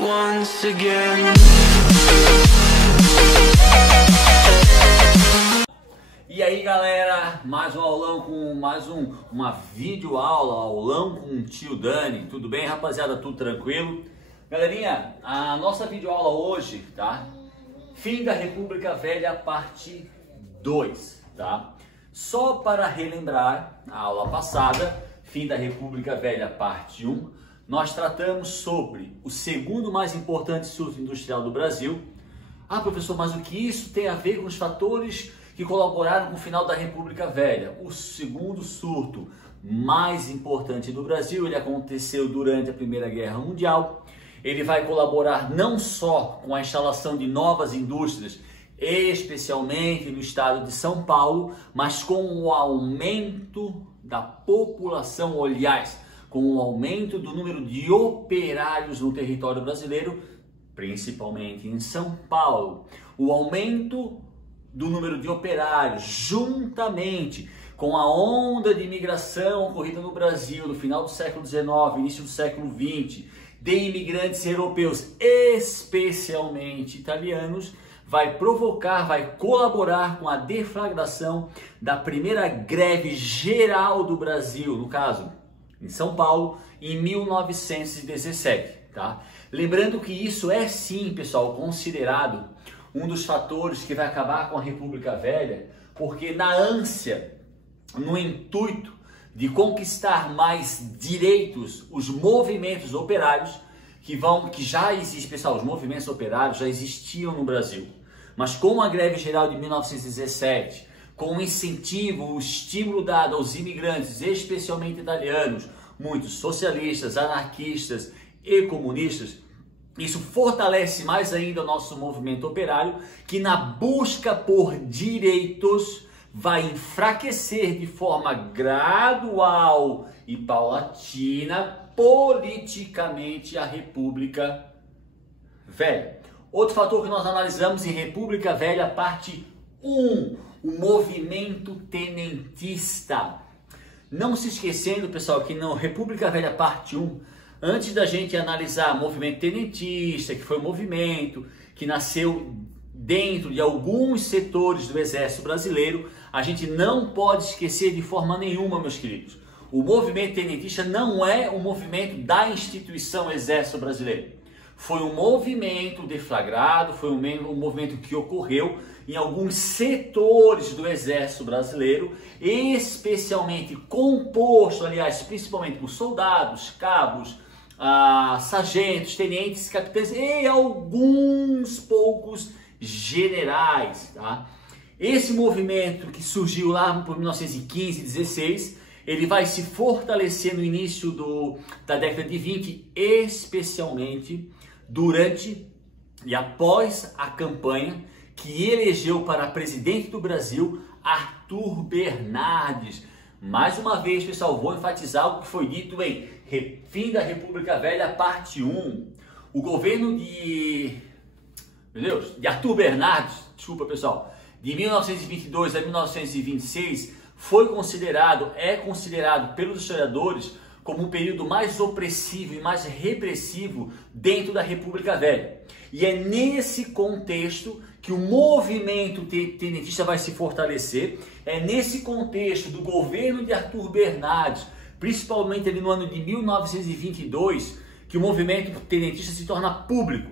once again. E aí galera, mais um aulão com uma videoaula, aulão com o tio Dani. Tudo bem, rapaziada? Tudo tranquilo? Galerinha, a nossa videoaula hoje, tá? Fim da República Velha, parte 2, tá? Só para relembrar a aula passada, Fim da República Velha, parte 1, nós tratamos sobre o segundo mais importante surto industrial do Brasil. Ah, professor, mas o que isso tem a ver com os fatores que colaboraram com o final da República Velha? O segundo surto mais importante do Brasil, ele aconteceu durante a Primeira Guerra Mundial. Ele vai colaborar não só com a instalação de novas indústrias, especialmente no estado de São Paulo, mas com o aumento da população, aliás, com o aumento do número de operários no território brasileiro, principalmente em São Paulo. O aumento do número de operários, juntamente com a onda de imigração ocorrida no Brasil no final do século XIX, início do século XX, de imigrantes europeus, especialmente italianos, vai colaborar com a deflagração da primeira greve geral do Brasil, no caso, em São Paulo, em 1917, tá? Lembrando que isso é sim, pessoal, considerado um dos fatores que vai acabar com a República Velha, porque na ânsia, no intuito de conquistar mais direitos, os movimentos operários que já existem, pessoal, os movimentos operários já existiam no Brasil, mas com a greve geral de 1917, com o incentivo, o estímulo dado aos imigrantes, especialmente italianos, muitos socialistas, anarquistas e comunistas, isso fortalece mais ainda o nosso movimento operário, que na busca por direitos vai enfraquecer de forma gradual e paulatina politicamente a República Velha. Outro fator que nós analisamos em República Velha, parte 1, o movimento tenentista. Não se esquecendo, pessoal, que na República Velha, parte 1, antes da gente analisar o movimento tenentista, que foi um movimento que nasceu dentro de alguns setores do Exército Brasileiro, a gente não pode esquecer de forma nenhuma, meus queridos, o movimento tenentista não é um movimento da instituição Exército Brasileiro. Foi um movimento deflagrado, foi um movimento que ocorreu em alguns setores do Exército Brasileiro, especialmente composto, aliás, principalmente por soldados, cabos, sargentos, tenentes, capitães e alguns poucos generais, tá? Esse movimento que surgiu lá por 1915, 16, ele vai se fortalecer no início da década de 20, especialmente durante e após a campanha que elegeu para presidente do Brasil Arthur Bernardes. Mais uma vez, pessoal, vou enfatizar o que foi dito em Fim da República Velha, parte 1. O governo de Arthur Bernardes, desculpa pessoal, de 1922 a 1926, é considerado pelos historiadores como um período mais opressivo e mais repressivo dentro da República Velha. E é nesse contexto que o movimento tenentista vai se fortalecer, é nesse contexto do governo de Arthur Bernardes, principalmente ali no ano de 1922, que o movimento tenentista se torna público.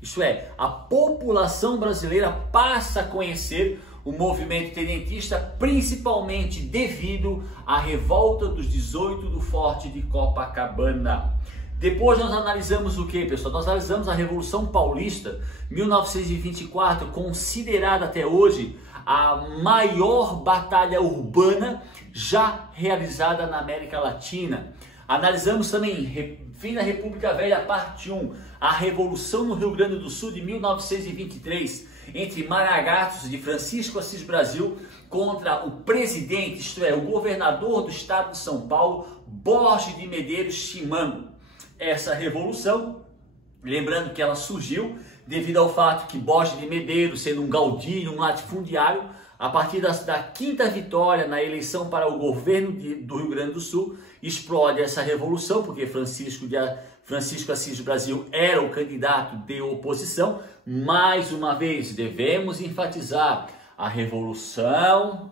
Isto é, a população brasileira passa a conhecer o movimento tenentista, principalmente devido à revolta dos 18 do Forte de Copacabana. Depois nós analisamos o que, pessoal? Nós analisamos a Revolução Paulista, 1924, considerada até hoje a maior batalha urbana já realizada na América Latina. Analisamos também Fim da República Velha, parte 1, a Revolução no Rio Grande do Sul de 1923, entre Maragatos de Francisco Assis Brasil contra o presidente, isto é, o governador do estado de São Paulo, Borges de Medeiros Chimango. Essa revolução, lembrando que ela surgiu devido ao fato que Borges de Medeiros, sendo um gaudinho, um latifundiário, a partir da quinta vitória na eleição para o governo do Rio Grande do Sul, explode essa revolução, porque Francisco Assis Brasil era o candidato de oposição. Mais uma vez, devemos enfatizar a revolução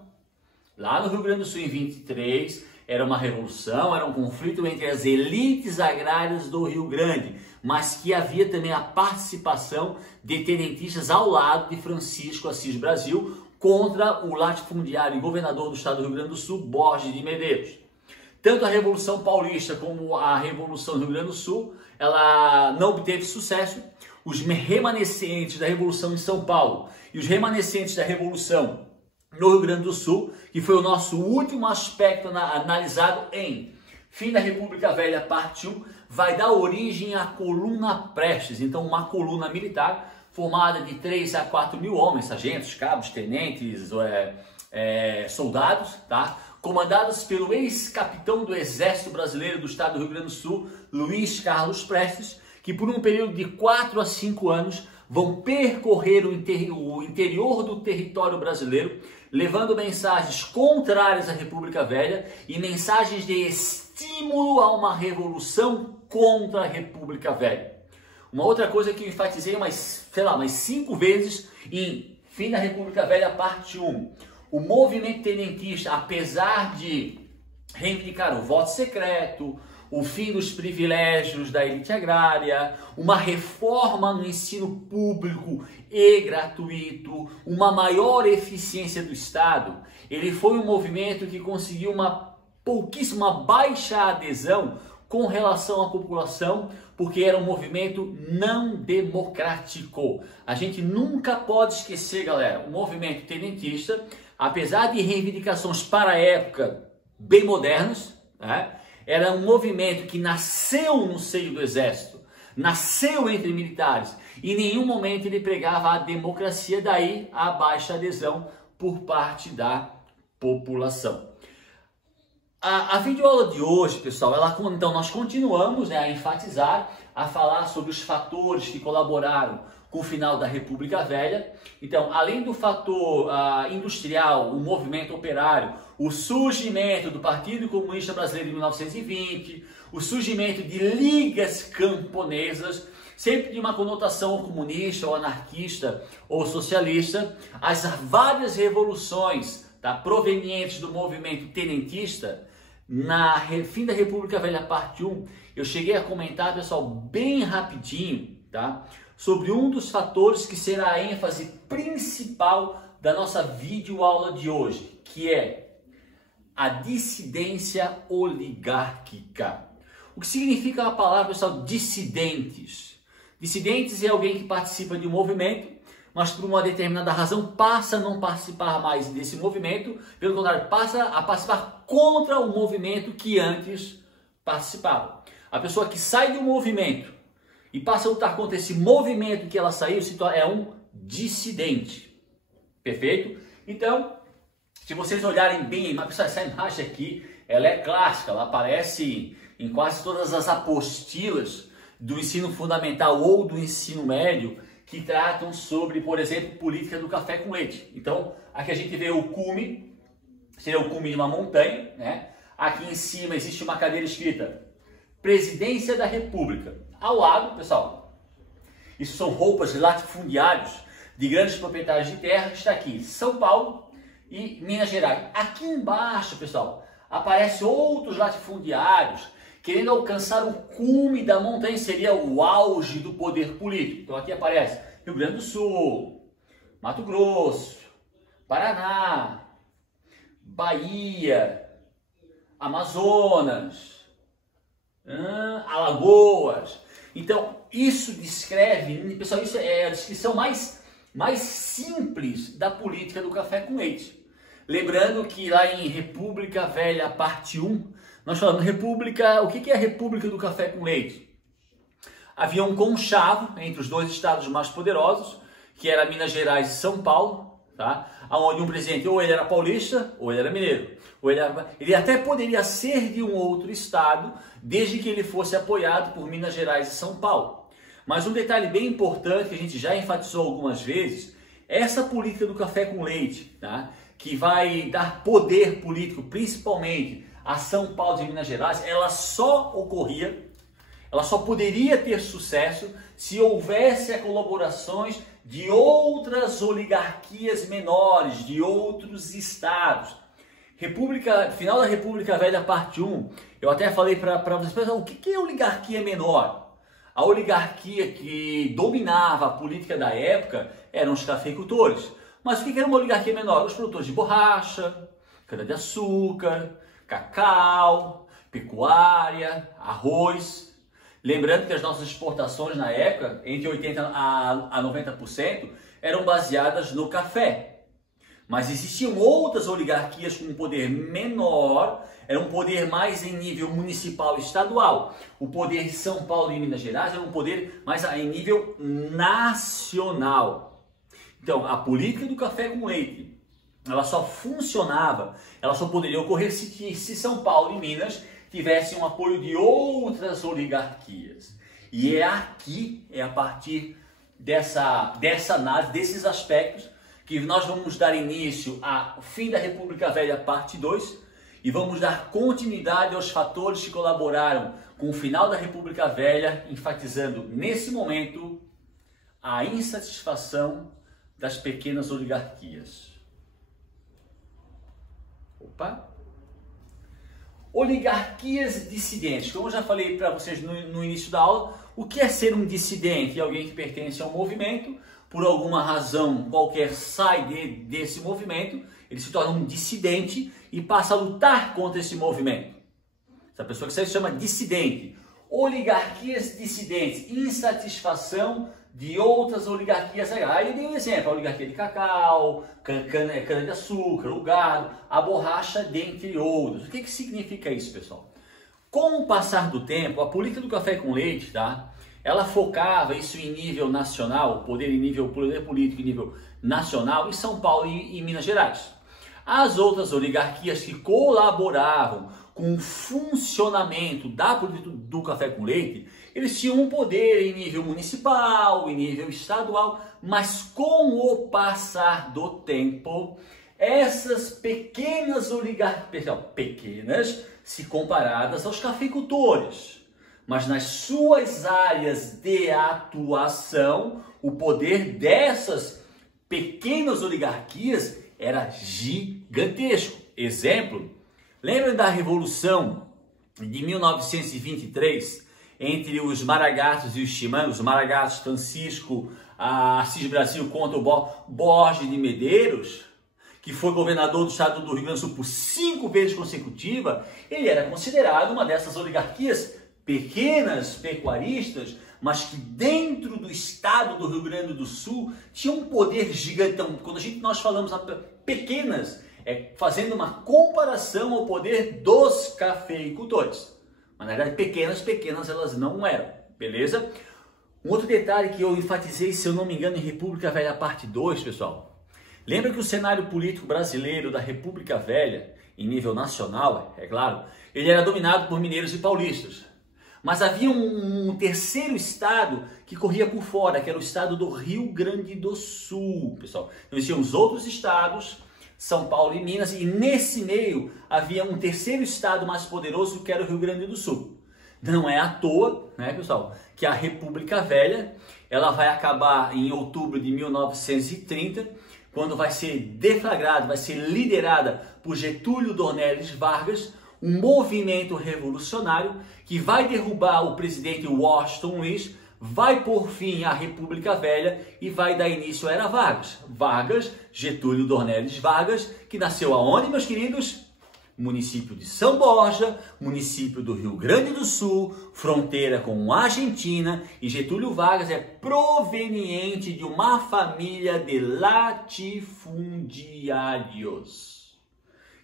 lá no Rio Grande do Sul em 23, era uma revolução, era um conflito entre as elites agrárias do Rio Grande, mas que havia também a participação de tenentistas ao lado de Francisco Assis Brasil contra o latifundiário e governador do estado do Rio Grande do Sul, Borges de Medeiros. Tanto a Revolução Paulista como a Revolução do Rio Grande do Sul, ela não obteve sucesso. Os remanescentes da Revolução em São Paulo e os remanescentes da Revolução no Rio Grande do Sul, que foi o nosso último aspecto analisado em Fim da República Velha, parte 1, vai dar origem à Coluna Prestes. Então, uma coluna militar formada de 3 a 4 mil homens, sargentos, cabos, tenentes, soldados, tá? Comandados pelo ex-capitão do Exército Brasileiro do Estado do Rio Grande do Sul, Luiz Carlos Prestes, que por um período de 4 a 5 anos vão percorrer o interior do território brasileiro, levando mensagens contrárias à República Velha e mensagens de estímulo a uma revolução contra a República Velha. Uma outra coisa que eu enfatizei umas 5 vezes em Fim da República Velha, parte 1. O movimento tenentista, apesar de reivindicar o voto secreto, o fim dos privilégios da elite agrária, uma reforma no ensino público e gratuito, uma maior eficiência do Estado, ele foi um movimento que conseguiu uma baixa adesão com relação à população, porque era um movimento não democrático. A gente nunca pode esquecer, galera, o movimento tenentista, apesar de reivindicações para a época bem modernas, né? Era um movimento que nasceu no seio do exército, nasceu entre militares, e em nenhum momento ele pregava a democracia, daí a baixa adesão por parte da população. A videoaula de hoje, pessoal, então nós continuamos, né, a enfatizar, a falar sobre os fatores que colaboraram com o final da República Velha. Então, além do fator industrial, o movimento operário, o surgimento do Partido Comunista Brasileiro em 1920, o surgimento de ligas camponesas, sempre de uma conotação comunista ou anarquista ou socialista, as várias revoluções, tá, provenientes do movimento tenentista. Na Fim da República Velha, parte 1, eu cheguei a comentar, pessoal, bem rapidinho, tá, sobre um dos fatores que será a ênfase principal da nossa videoaula de hoje, que é a dissidência oligárquica. O que significa a palavra, pessoal, dissidentes? Dissidentes é alguém que participa de um movimento, mas por uma determinada razão passa a não participar mais desse movimento, pelo contrário, passa a participar contra o movimento que antes participava. A pessoa que sai do movimento e passa a lutar contra esse movimento que ela saiu, é um dissidente. Perfeito? Então, se vocês olharem bem, mas pessoal, essa imagem aqui, ela é clássica, ela aparece em quase todas as apostilas do ensino fundamental ou do ensino médio, que tratam sobre, por exemplo, política do café com leite. Então, aqui a gente vê o cume, seria o cume de uma montanha, né? Aqui em cima existe uma cadeira escrita Presidência da República. Ao lado, pessoal, isso são roupas de latifundiários, de grandes proprietários de terra, que está aqui São Paulo e Minas Gerais. Aqui embaixo, pessoal, aparecem outros latifundiários querendo alcançar o cume da montanha, seria o auge do poder político. Então aqui aparece Rio Grande do Sul, Mato Grosso, Paraná, Bahia, Amazonas, Alagoas. Então isso descreve, pessoal, isso é a descrição mais simples da política do café com leite. Lembrando que lá em República Velha, parte 1, nós falamos República, o que é a República do Café com Leite? Havia um conchavo entre os dois estados mais poderosos, que era Minas Gerais e São Paulo, tá? Onde um presidente ou ele era paulista ou ele era mineiro. Ele até poderia ser de um outro estado, desde que ele fosse apoiado por Minas Gerais e São Paulo. Mas um detalhe bem importante, que a gente já enfatizou algumas vezes, essa política do café com leite, tá? Que vai dar poder político, principalmente a São Paulo e Minas Gerais, ela só ocorria ela só poderia ter sucesso se houvesse colaborações de outras oligarquias menores, de outros estados. Final da República Velha, parte 1, eu até falei para vocês, o que é oligarquia menor? A oligarquia que dominava a política da época eram os cafeicultores. Mas o que era uma oligarquia menor? Os produtores de borracha, cana-de-açúcar, cacau, pecuária, arroz. Lembrando que as nossas exportações na época, entre 80% a 90%, eram baseadas no café. Mas existiam outras oligarquias com um poder menor, era um poder mais em nível municipal e estadual. O poder de São Paulo e Minas Gerais era um poder mais em nível nacional. Então, a política do café com leite, ela só funcionava, ela só poderia ocorrer se São Paulo e Minas tivessem um apoio de outras oligarquias. E é a partir dessa análise, desses aspectos, que nós vamos dar início ao fim da República Velha, parte 2, e vamos dar continuidade aos fatores que colaboraram com o final da República Velha, enfatizando nesse momento a insatisfação das pequenas oligarquias. Oligarquias dissidentes. Como eu já falei para vocês no início da aula, o que é ser um dissidente? É alguém que pertence a um movimento, por alguma razão qualquer sai desse movimento, ele se torna um dissidente e passa a lutar contra esse movimento. Essa pessoa que se chama dissidente. Oligarquias dissidentes, insatisfação de outras oligarquias. Aí eu dei um exemplo, a oligarquia de cacau, cana-de-açúcar, o gado, a borracha, dentre outros. O que significa isso, pessoal? Com o passar do tempo, a política do café com leite, tá? Ela focava isso em nível nacional, poder político em nível nacional, em São Paulo e Minas Gerais. As outras oligarquias que colaboravam com o funcionamento da política do café com leite, eles tinham um poder em nível municipal, em nível estadual, mas com o passar do tempo, essas pequenas oligarquias, pequenas se comparadas aos cafeicultores, mas nas suas áreas de atuação, o poder dessas pequenas oligarquias era gigantesco. Exemplo, lembram da Revolução de 1923, entre os Maragatos e os Chimangos, os Maragatos Francisco Assis Brasil contra o Borges de Medeiros, que foi governador do estado do Rio Grande do Sul por 5 vezes consecutiva. Ele era considerado uma dessas oligarquias pequenas, pecuaristas, mas que dentro do estado do Rio Grande do Sul tinha um poder gigantão. Quando nós falamos pequenas, fazendo uma comparação ao poder dos cafeicultores. Mas na verdade, pequenas elas não eram, beleza? Um outro detalhe que eu enfatizei, se eu não me engano, em República Velha, parte 2, pessoal. Lembra que o cenário político brasileiro da República Velha, em nível nacional, é claro, ele era dominado por mineiros e paulistas. Mas havia um terceiro estado que corria por fora, que era o estado do Rio Grande do Sul, pessoal. Então existiam os outros estados, São Paulo e Minas, e nesse meio havia um terceiro estado mais poderoso, que era o Rio Grande do Sul. Não é à toa, né, pessoal, que a República Velha, ela vai acabar em outubro de 1930, quando vai ser deflagrada, vai ser liderada por Getúlio Dornelles Vargas, um movimento revolucionário que vai derrubar o presidente Washington Luiz, vai por fim à República Velha e vai dar início à Era Vargas. Vargas, Getúlio Dornelles Vargas, que nasceu aonde, meus queridos? Município de São Borja, município do Rio Grande do Sul, fronteira com a Argentina, e Getúlio Vargas é proveniente de uma família de latifundiários.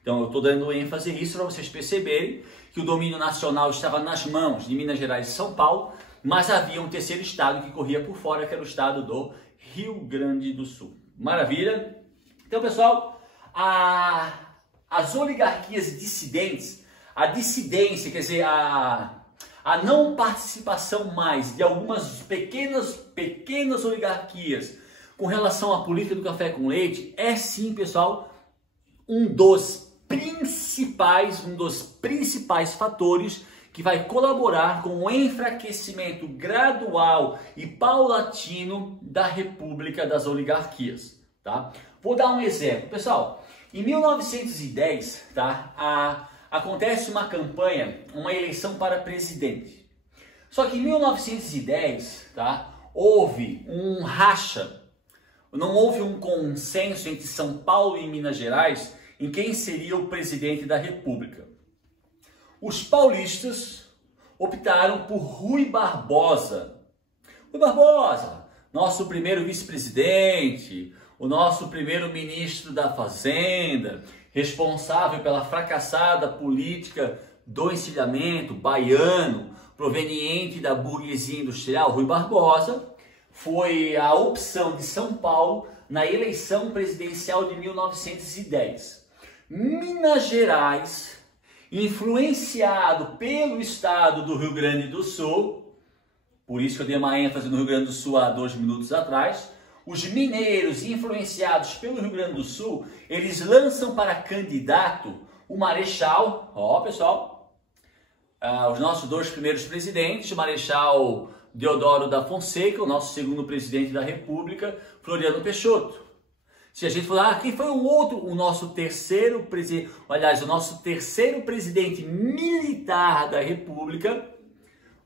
Então eu estou dando ênfase nisso para vocês perceberem que o domínio nacional estava nas mãos de Minas Gerais e São Paulo, mas havia um terceiro estado que corria por fora, que era o estado do Rio Grande do Sul. Maravilha? Então, pessoal, as oligarquias dissidentes, a dissidência, quer dizer, a não participação mais de algumas pequenas oligarquias com relação à política do café com leite é sim, pessoal, um dos principais fatores que vai colaborar com o enfraquecimento gradual e paulatino da República das Oligarquias, tá? Vou dar um exemplo, pessoal. Em 1910, tá, acontece uma campanha, uma eleição para presidente. Só que em 1910, tá, houve um racha, não houve um consenso entre São Paulo e Minas Gerais em quem seria o presidente da República. Os paulistas optaram por Rui Barbosa. Rui Barbosa, nosso primeiro vice-presidente, o nosso primeiro ministro da Fazenda, responsável pela fracassada política do encilhamento baiano, proveniente da burguesia industrial. Rui Barbosa foi a opção de São Paulo na eleição presidencial de 1910. Minas Gerais, influenciado pelo estado do Rio Grande do Sul, por isso que eu dei uma ênfase no Rio Grande do Sul há 2 minutos atrás, os mineiros influenciados pelo Rio Grande do Sul, eles lançam para candidato o Marechal, ó pessoal, os nossos 2 primeiros presidentes, o Marechal Deodoro da Fonseca, o nosso segundo presidente da República, Floriano Peixoto. Se a gente falar, quem foi o nosso terceiro presidente, aliás, o nosso terceiro presidente militar da República,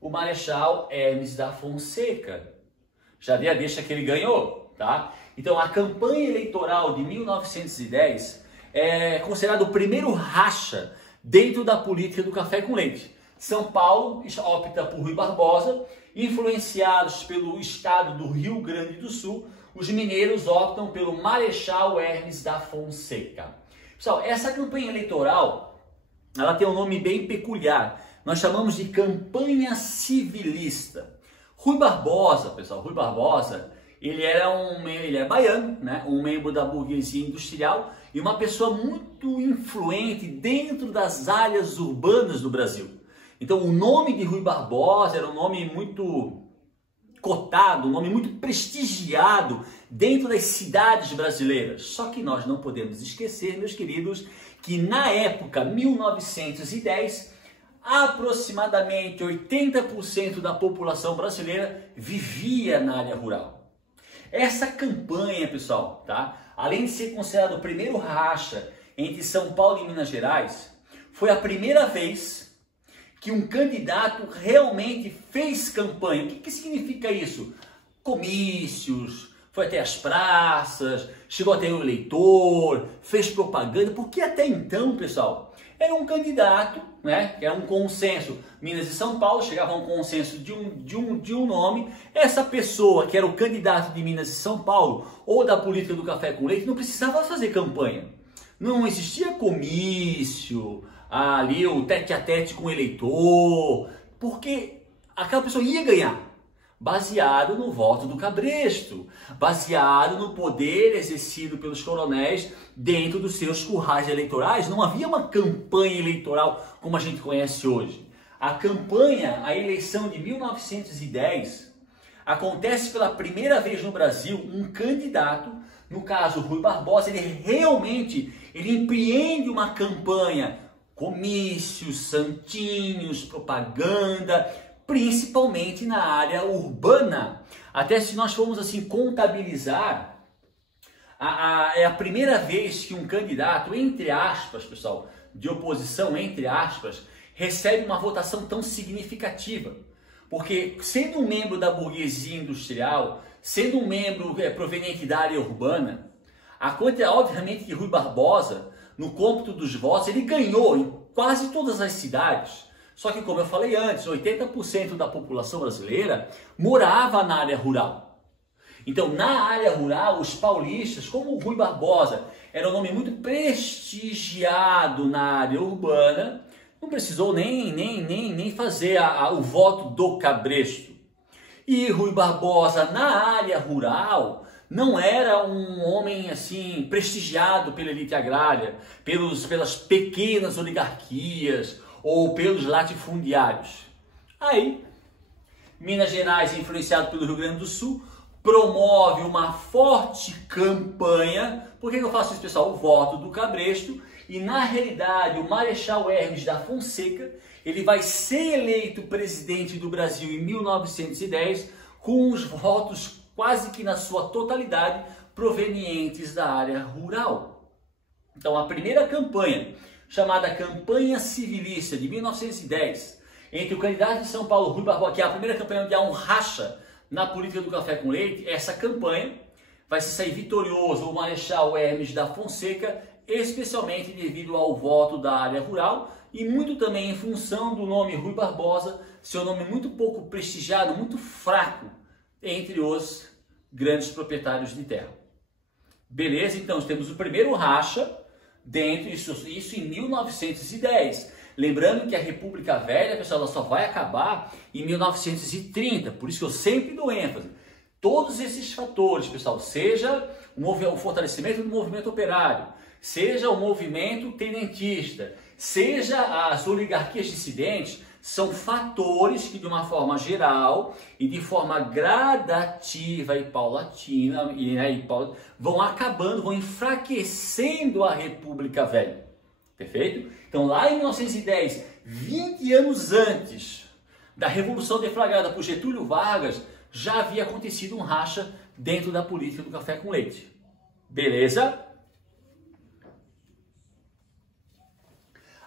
o Marechal Hermes da Fonseca. Já dei a deixa que ele ganhou. Tá? Então a campanha eleitoral de 1910 é considerado o primeiro racha dentro da política do café com leite. São Paulo opta por Rui Barbosa, influenciados pelo estado do Rio Grande do Sul, os mineiros optam pelo Marechal Hermes da Fonseca. Pessoal, essa campanha eleitoral, ela tem um nome bem peculiar, nós chamamos de campanha civilista. Rui Barbosa, pessoal, Rui Barbosa, ele é baiano, né? Um membro da burguesia industrial e uma pessoa muito influente dentro das áreas urbanas do Brasil. Então o nome de Rui Barbosa era um nome muito cotado, um nome muito prestigiado dentro das cidades brasileiras. Só que nós não podemos esquecer, meus queridos, que na época 1910, aproximadamente 80% da população brasileira vivia na área rural. Essa campanha, pessoal, tá? Além de ser considerado o primeiro racha entre São Paulo e Minas Gerais, foi a primeira vez que um candidato realmente fez campanha. O que significa isso? Comícios, foi até as praças, chegou até o eleitor, fez propaganda, porque até então, pessoal, era um candidato, né, que era um consenso. Minas e São Paulo chegavam a um consenso de um nome. Essa pessoa que era o candidato de Minas e São Paulo ou da política do café com leite não precisava fazer campanha. Não existia comício, ali o tete-a-tete com o eleitor, porque aquela pessoa ia ganhar. Baseado no voto do cabresto, baseado no poder exercido pelos coronéis dentro dos seus currais eleitorais. Não havia uma campanha eleitoral como a gente conhece hoje. A campanha, a eleição de 1910, acontece pela primeira vez no Brasil um candidato, no caso Rui Barbosa, ele empreende uma campanha, comícios, santinhos, propaganda, principalmente na área urbana. Até se nós formos assim contabilizar, é a primeira vez que um candidato, entre aspas, pessoal, de oposição, entre aspas, recebe uma votação tão significativa. Porque sendo um membro da burguesia industrial, sendo um membro proveniente da área urbana, obviamente que Rui Barbosa, no cômputo dos votos, ele ganhou em quase todas as cidades. Só que, como eu falei antes, 80% da população brasileira morava na área rural. Então, na área rural, os paulistas, como o Rui Barbosa era um nome muito prestigiado na área urbana, não precisou nem fazer o voto do cabresto. E Rui Barbosa, na área rural, não era um homem assim prestigiado pela elite agrária, pelas pequenas oligarquias ou pelos latifundiários. Aí, Minas Gerais, influenciado pelo Rio Grande do Sul, promove uma forte campanha. Por que eu faço isso, pessoal? O voto do cabresto. E na realidade, o Marechal Hermes da Fonseca, ele vai ser eleito presidente do Brasil em 1910 com os votos quase que na sua totalidade provenientes da área rural. Então a primeira campanha, chamada Campanha Civilista de 1910, entre o candidato de São Paulo, Rui Barbosa, que é a primeira campanha onde há um racha na política do café com leite, essa campanha vai se sair vitorioso o Marechal Hermes da Fonseca, especialmente devido ao voto da área rural e muito também em função do nome Rui Barbosa, seu nome muito pouco prestigiado, muito fraco entre os grandes proprietários de terra. Beleza? Então temos o primeiro racha dentro, isso em 1910. Lembrando que a República Velha, pessoal, ela só vai acabar em 1930, por isso que eu sempre dou ênfase. Todos esses fatores, pessoal, seja o fortalecimento do movimento operário, seja o movimento tenentista, seja as oligarquias dissidentes, são fatores que de uma forma geral e de forma gradativa e paulatina vão acabando, vão enfraquecendo a República Velha. Perfeito? Então lá em 1910, 20 anos antes da Revolução deflagrada por Getúlio Vargas, já havia acontecido um racha dentro da política do café com leite. Beleza?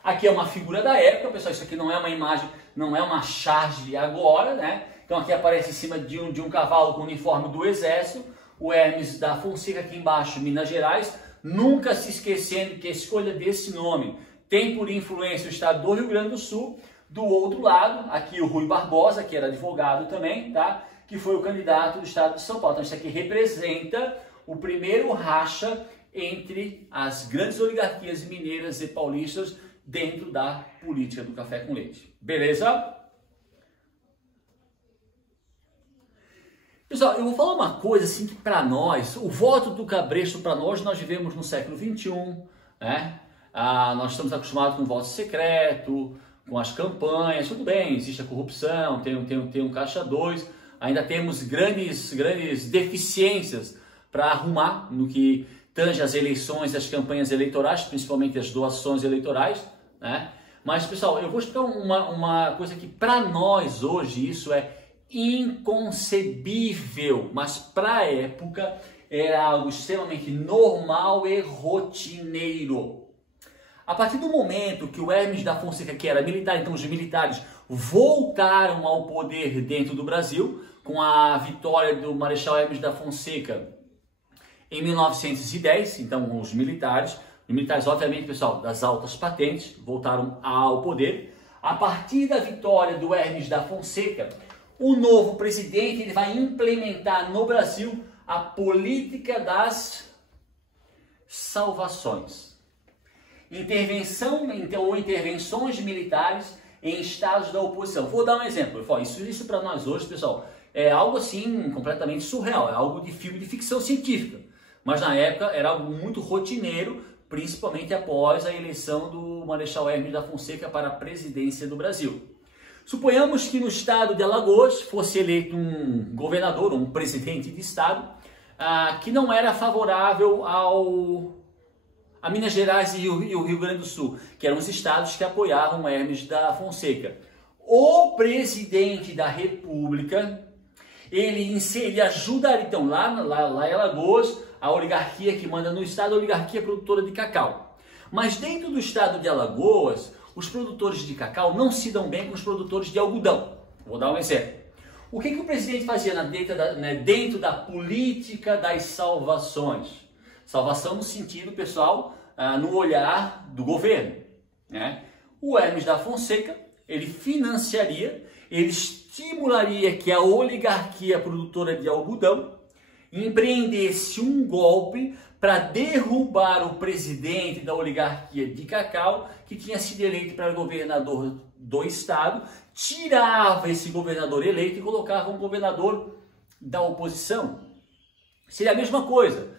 Aqui é uma figura da época, pessoal, isso aqui não é uma imagem, não é uma charge de agora, né? Então aqui aparece em cima de um cavalo com o uniforme do Exército, o Hermes da Fonseca aqui embaixo, Minas Gerais, nunca se esquecendo que a escolha desse nome tem por influência o estado do Rio Grande do Sul. Do outro lado, aqui o Rui Barbosa, que era advogado também, tá? Que foi o candidato do estado de São Paulo. Então isso aqui representa o primeiro racha entre as grandes oligarquias mineiras e paulistas dentro da política do café com leite. Beleza? Pessoal, eu vou falar uma coisa assim que para nós, o voto do cabresto para nós vivemos no século XXI, né? Nós estamos acostumados com o voto secreto, com as campanhas, tudo bem, existe a corrupção, tem um caixa 2, ainda temos grandes deficiências para arrumar no que tange as eleições e as campanhas eleitorais, principalmente as doações eleitorais, né? Mas, pessoal, eu vou explicar uma coisa que para nós hoje isso é inconcebível, mas para a época era algo extremamente normal e rotineiro. A partir do momento que o Hermes da Fonseca, que era militar, então os militares voltaram ao poder dentro do Brasil, com a vitória do Marechal Hermes da Fonseca em 1910, então os militares obviamente, pessoal, das altas patentes, voltaram ao poder. A partir da vitória do Hermes da Fonseca, o novo presidente ele vai implementar no Brasil a política das salvações. Intervenções militares em estados da oposição. Vou dar um exemplo. Isso para nós hoje, pessoal, é algo assim completamente surreal, é algo de filme de ficção científica. Mas na época era algo muito rotineiro, principalmente após a eleição do Marechal Hermes da Fonseca para a presidência do Brasil. Suponhamos que no estado de Alagoas fosse eleito um governador, um presidente de estado, que não era favorável a Minas Gerais e o Rio Grande do Sul, que eram os estados que apoiavam Hermes da Fonseca. O presidente da República, ele ajudaria, então, lá em Alagoas, a oligarquia que manda no estado, a oligarquia produtora de cacau. Mas dentro do estado de Alagoas, os produtores de cacau não se dão bem com os produtores de algodão. Vou dar um exemplo. O que o presidente fazia dentro da política das salvações? Salvação no sentido, pessoal, no olhar do governo, né? O Hermes da Fonseca, ele financiaria, ele estimularia que a oligarquia produtora de algodão empreendesse um golpe para derrubar o presidente da oligarquia de cacau, que tinha sido eleito para governador do estado, tirava esse governador eleito e colocava um governador da oposição. Seria a mesma coisa.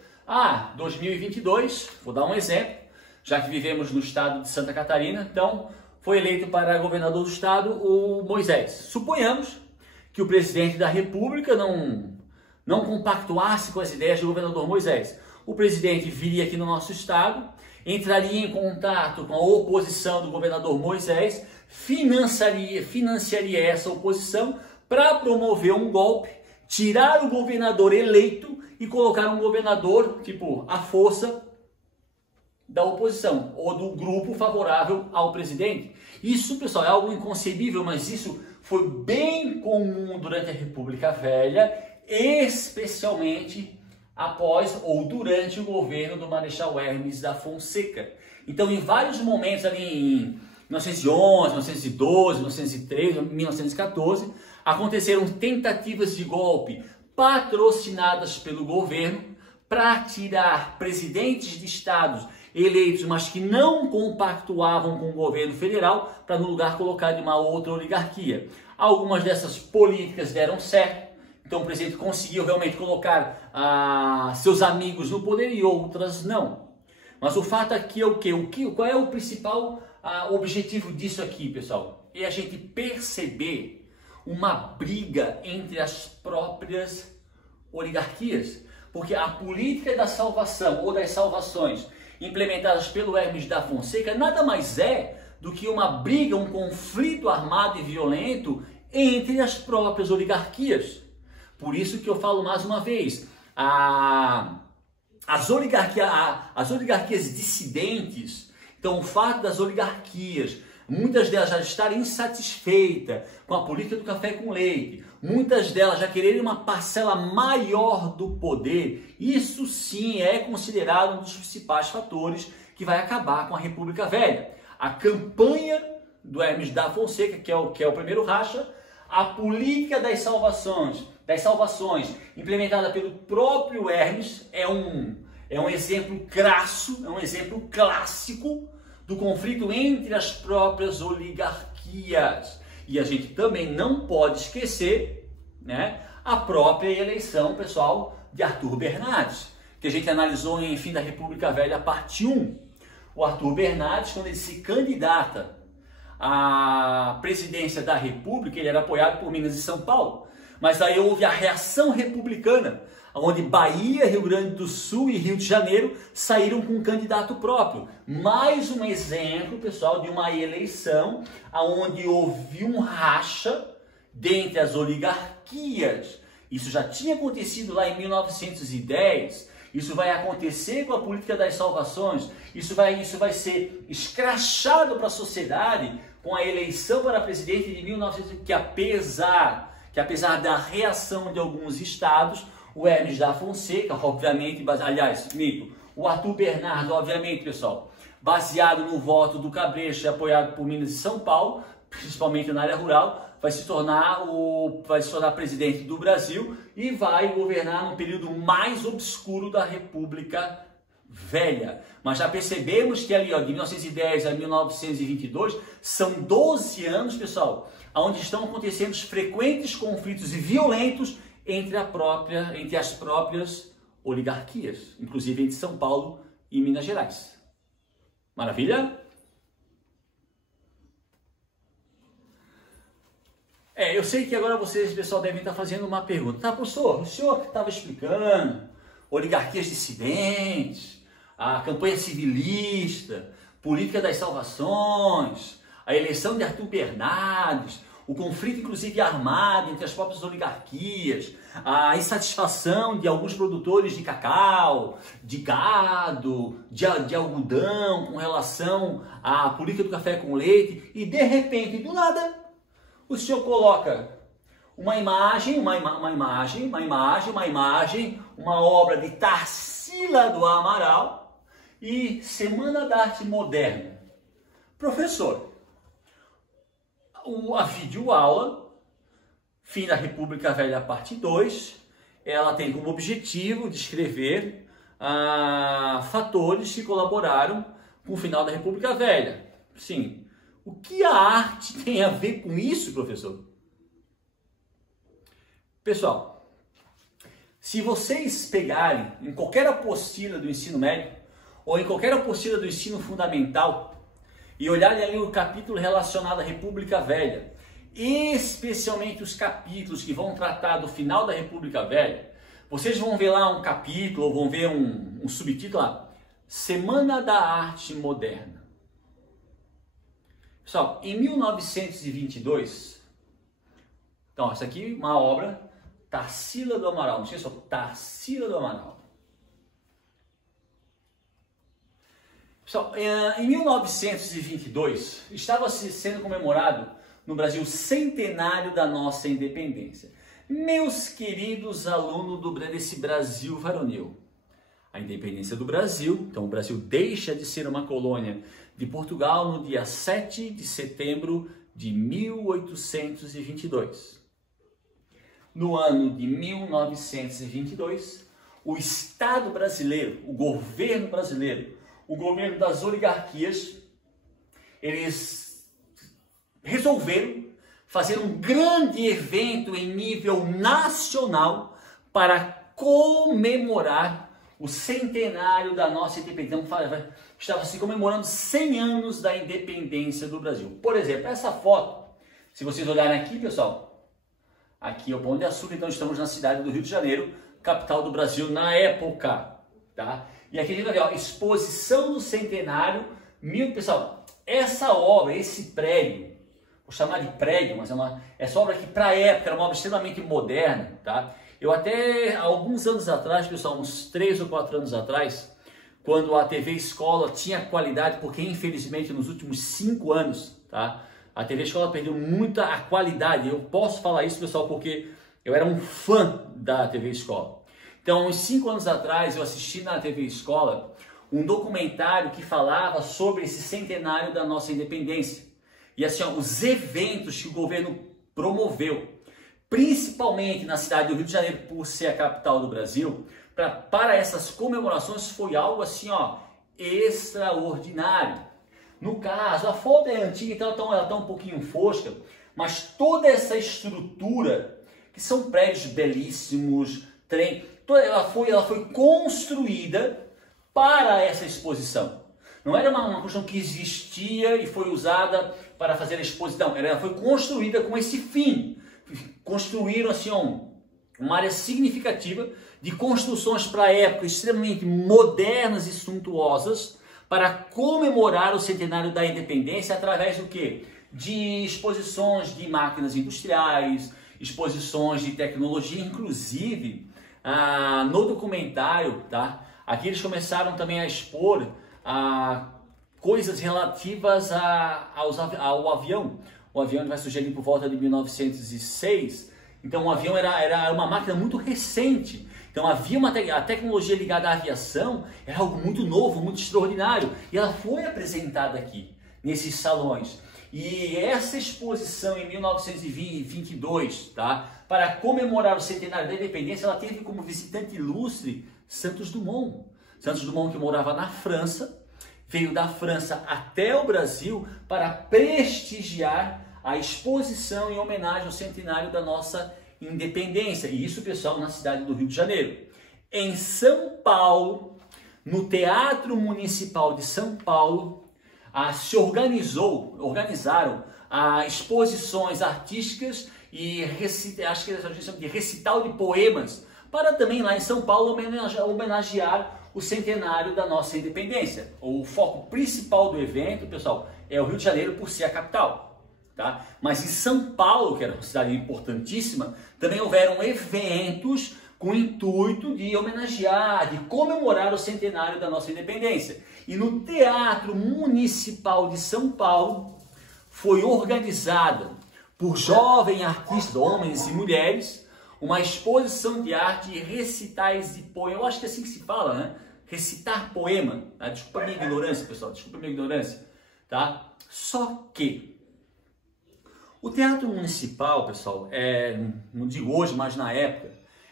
2022, vou dar um exemplo, já que vivemos no estado de Santa Catarina, então foi eleito para governador do estado o Moisés. Suponhamos que o presidente da República não compactuasse com as ideias do governador Moisés. O presidente viria aqui no nosso estado, entraria em contato com a oposição do governador Moisés, financiaria essa oposição para promover um golpe, tirar o governador eleito e colocar um governador, tipo, à força da oposição ou do grupo favorável ao presidente. Isso, pessoal, é algo inconcebível, mas isso foi bem comum durante a República Velha, especialmente após ou durante o governo do Marechal Hermes da Fonseca. Então, em vários momentos ali em 1911, 1912, 1913, 1914, aconteceram tentativas de golpe patrocinadas pelo governo para tirar presidentes de estados eleitos, mas que não compactuavam com o governo federal, para no lugar colocar de uma outra oligarquia. Algumas dessas políticas deram certo, então o presidente conseguiu realmente colocar seus amigos no poder e outras não. Mas o fato aqui é o quê? Qual é o principal objetivo disso aqui, pessoal? É a gente perceber uma briga entre as próprias oligarquias. Porque a política da salvação ou das salvações implementadas pelo Hermes da Fonseca nada mais é do que uma briga, um conflito armado e violento entre as próprias oligarquias. Por isso que eu falo mais uma vez, as oligarquias dissidentes, então o fato das oligarquias, muitas delas já estarem insatisfeitas com a política do café com leite, muitas delas já quererem uma parcela maior do poder, isso sim é considerado um dos principais fatores que vai acabar com a República Velha. A campanha do Hermes da Fonseca, que é o primeiro racha, a política das salvações implementada pelo próprio Hermes, é um exemplo crasso, é um exemplo clássico do conflito entre as próprias oligarquias. E a gente também não pode esquecer, né, a própria eleição, pessoal, de Arthur Bernardes, que a gente analisou em Fim da República Velha, parte 1. O Arthur Bernardes, quando ele se candidata à presidência da República, ele era apoiado por Minas e São Paulo. Mas aí houve a reação republicana, onde Bahia, Rio Grande do Sul e Rio de Janeiro saíram com um candidato próprio. Mais um exemplo, pessoal, de uma eleição onde houve um racha dentre as oligarquias. Isso já tinha acontecido lá em 1910. Isso vai acontecer com a política das salvações. Isso vai ser escrachado para a sociedade com a eleição para presidente de 1900, que apesar da reação de alguns estados, o Hermes da Fonseca, obviamente, o Arthur Bernardes, obviamente, pessoal, baseado no voto do Cabrecha, apoiado por Minas e São Paulo, principalmente na área rural, vai se tornar presidente do Brasil e vai governar no período mais obscuro da República Velha. Mas já percebemos que ali, ó, de 1910 a 1922, são 12 anos, pessoal, onde estão acontecendo os frequentes conflitos e violentos entre as próprias oligarquias, inclusive entre São Paulo e Minas Gerais. Maravilha? Eu sei que agora vocês, pessoal, devem estar fazendo uma pergunta. Tá, professor, o senhor que estava explicando oligarquias dissidentes, a campanha civilista, política das salvações, a eleição de Arthur Bernardes, o conflito, inclusive, armado entre as próprias oligarquias, a insatisfação de alguns produtores de cacau, de gado, de algodão com relação à política do café com leite, e de repente, do nada, o senhor coloca uma obra de Tarsila do Amaral e Semana da Arte Moderna. Professor, a videoaula, Fim da República Velha, parte 2, ela tem como objetivo descrever fatores que colaboraram com o final da República Velha. Sim. O que a arte tem a ver com isso, professor? Pessoal, se vocês pegarem em qualquer apostila do ensino médio ou em qualquer apostila do ensino fundamental e olharem ali o capítulo relacionado à República Velha, especialmente os capítulos que vão tratar do final da República Velha, vocês vão ver lá um capítulo ou vão ver um subtítulo lá, Semana da Arte Moderna. Pessoal, em 1922, então essa aqui é uma obra, Tarsila do Amaral, não sei só, Tarsila do Amaral. Pessoal, em 1922, estava sendo comemorado no Brasil o centenário da nossa independência. Meus queridos alunos desse Brasil varonil, a independência do Brasil, então o Brasil deixa de ser uma colônia de Portugal no dia 7 de setembro de 1822. No ano de 1922, o Estado brasileiro, o governo das oligarquias, eles resolveram fazer um grande evento em nível nacional para comemorar o centenário da nossa independência. Então, estava se comemorando 100 anos da independência do Brasil. Por exemplo, essa foto, se vocês olharem aqui, pessoal, aqui é o Pão de Açúcar, então estamos na cidade do Rio de Janeiro, capital do Brasil na época, tá? E aqui a gente vai ver, ó, exposição do centenário, pessoal, essa obra, esse prédio, vou chamar de prédio, mas essa obra aqui para a época era uma obra extremamente moderna, tá? Eu até, alguns anos atrás, pessoal, uns 3 ou 4 anos atrás, quando a TV Escola tinha qualidade, porque infelizmente nos últimos 5 anos, tá? A TV Escola perdeu muita a qualidade. Eu posso falar isso, pessoal, porque eu era um fã da TV Escola. Então, uns 5 anos atrás, eu assisti na TV Escola um documentário que falava sobre esse centenário da nossa independência. E assim, ó, os eventos que o governo promoveu, principalmente na cidade do Rio de Janeiro, por ser a capital do Brasil, para essas comemorações foi algo assim, ó, extraordinário. No caso, a foto é antiga, então ela está um pouquinho fosca, mas toda essa estrutura, que são prédios belíssimos, ela foi construída para essa exposição. Não era uma questão que existia e foi usada para fazer a exposição, ela foi construída com esse fim. Construíram assim uma área significativa de construções para a época extremamente modernas e suntuosas para comemorar o centenário da independência através do quê? De exposições de máquinas industriais, exposições de tecnologia, inclusive no documentário, tá? Aqui eles começaram também a expor coisas relativas ao avião. O avião vai surgir ali por volta de 1906, então o avião era uma máquina muito recente, então havia a tecnologia ligada à aviação, era algo muito novo, muito extraordinário, e ela foi apresentada aqui, nesses salões. E essa exposição em 1922, tá, para comemorar o centenário da independência, ela teve como visitante ilustre Santos Dumont. Santos Dumont, que morava na França, veio da França até o Brasil para prestigiar a exposição em homenagem ao centenário da nossa independência. E isso, pessoal, na cidade do Rio de Janeiro. Em São Paulo, no Teatro Municipal de São Paulo, se organizaram exposições artísticas e acho que eles chamam de recital de poemas, para também lá em São Paulo homenagear o centenário da nossa independência. O foco principal do evento, pessoal, é o Rio de Janeiro por ser a capital, tá? Mas em São Paulo, que era uma cidade importantíssima, também houveram eventos com o intuito de homenagear, de comemorar o centenário da nossa independência. E no Teatro Municipal de São Paulo foi organizada por jovens artistas, homens e mulheres, uma exposição de arte e recitais de poema. Eu acho que é assim que se fala, né? Recitar poema. Tá? Desculpa a minha ignorância, pessoal. Desculpa a minha ignorância. Tá? Só que o Teatro Municipal, pessoal, não digo hoje, mas na época,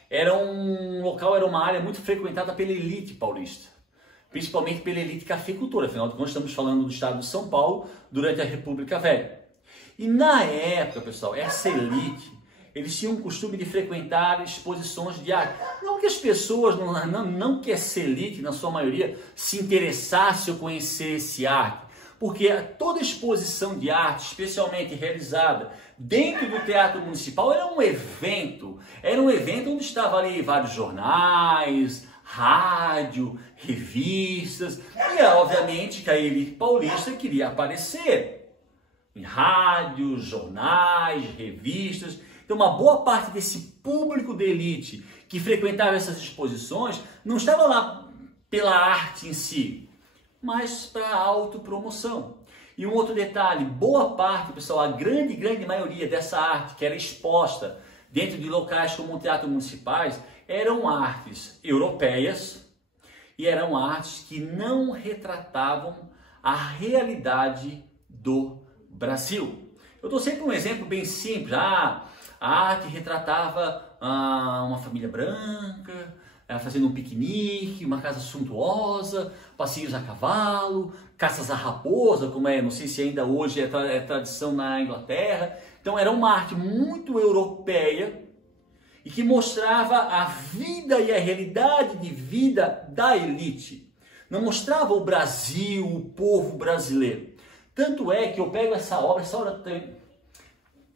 era um local, era uma área muito frequentada pela elite paulista. Principalmente pela elite cafeicultora. Afinal de contas, estamos falando do estado de São Paulo durante a República Velha. E na época, pessoal, essa elite, eles tinham o costume de frequentar exposições de arte. Não que as pessoas, não que essa elite, na sua maioria, se interessasse ou conhecesse arte. Porque toda exposição de arte, especialmente realizada dentro do Teatro Municipal, era um evento onde estavam ali vários jornais, rádio, revistas, e obviamente que a elite paulista queria aparecer em rádios, jornais, revistas. Então uma boa parte desse público de elite que frequentava essas exposições não estava lá pela arte em si, mas para a autopromoção. E um outro detalhe, boa parte, pessoal, a grande maioria dessa arte que era exposta dentro de locais como o Teatro Municipais, eram artes europeias e eram artes que não retratavam a realidade do Brasil. Eu dou sempre um exemplo bem simples. A arte retratava uma família branca, fazendo um piquenique, uma casa suntuosa, passeios a cavalo, caças à raposa, como não sei se ainda hoje é tradição na Inglaterra. Então era uma arte muito europeia e que mostrava a vida e a realidade de vida da elite. Não mostrava o Brasil, o povo brasileiro. Tanto é que eu pego essa obra tem...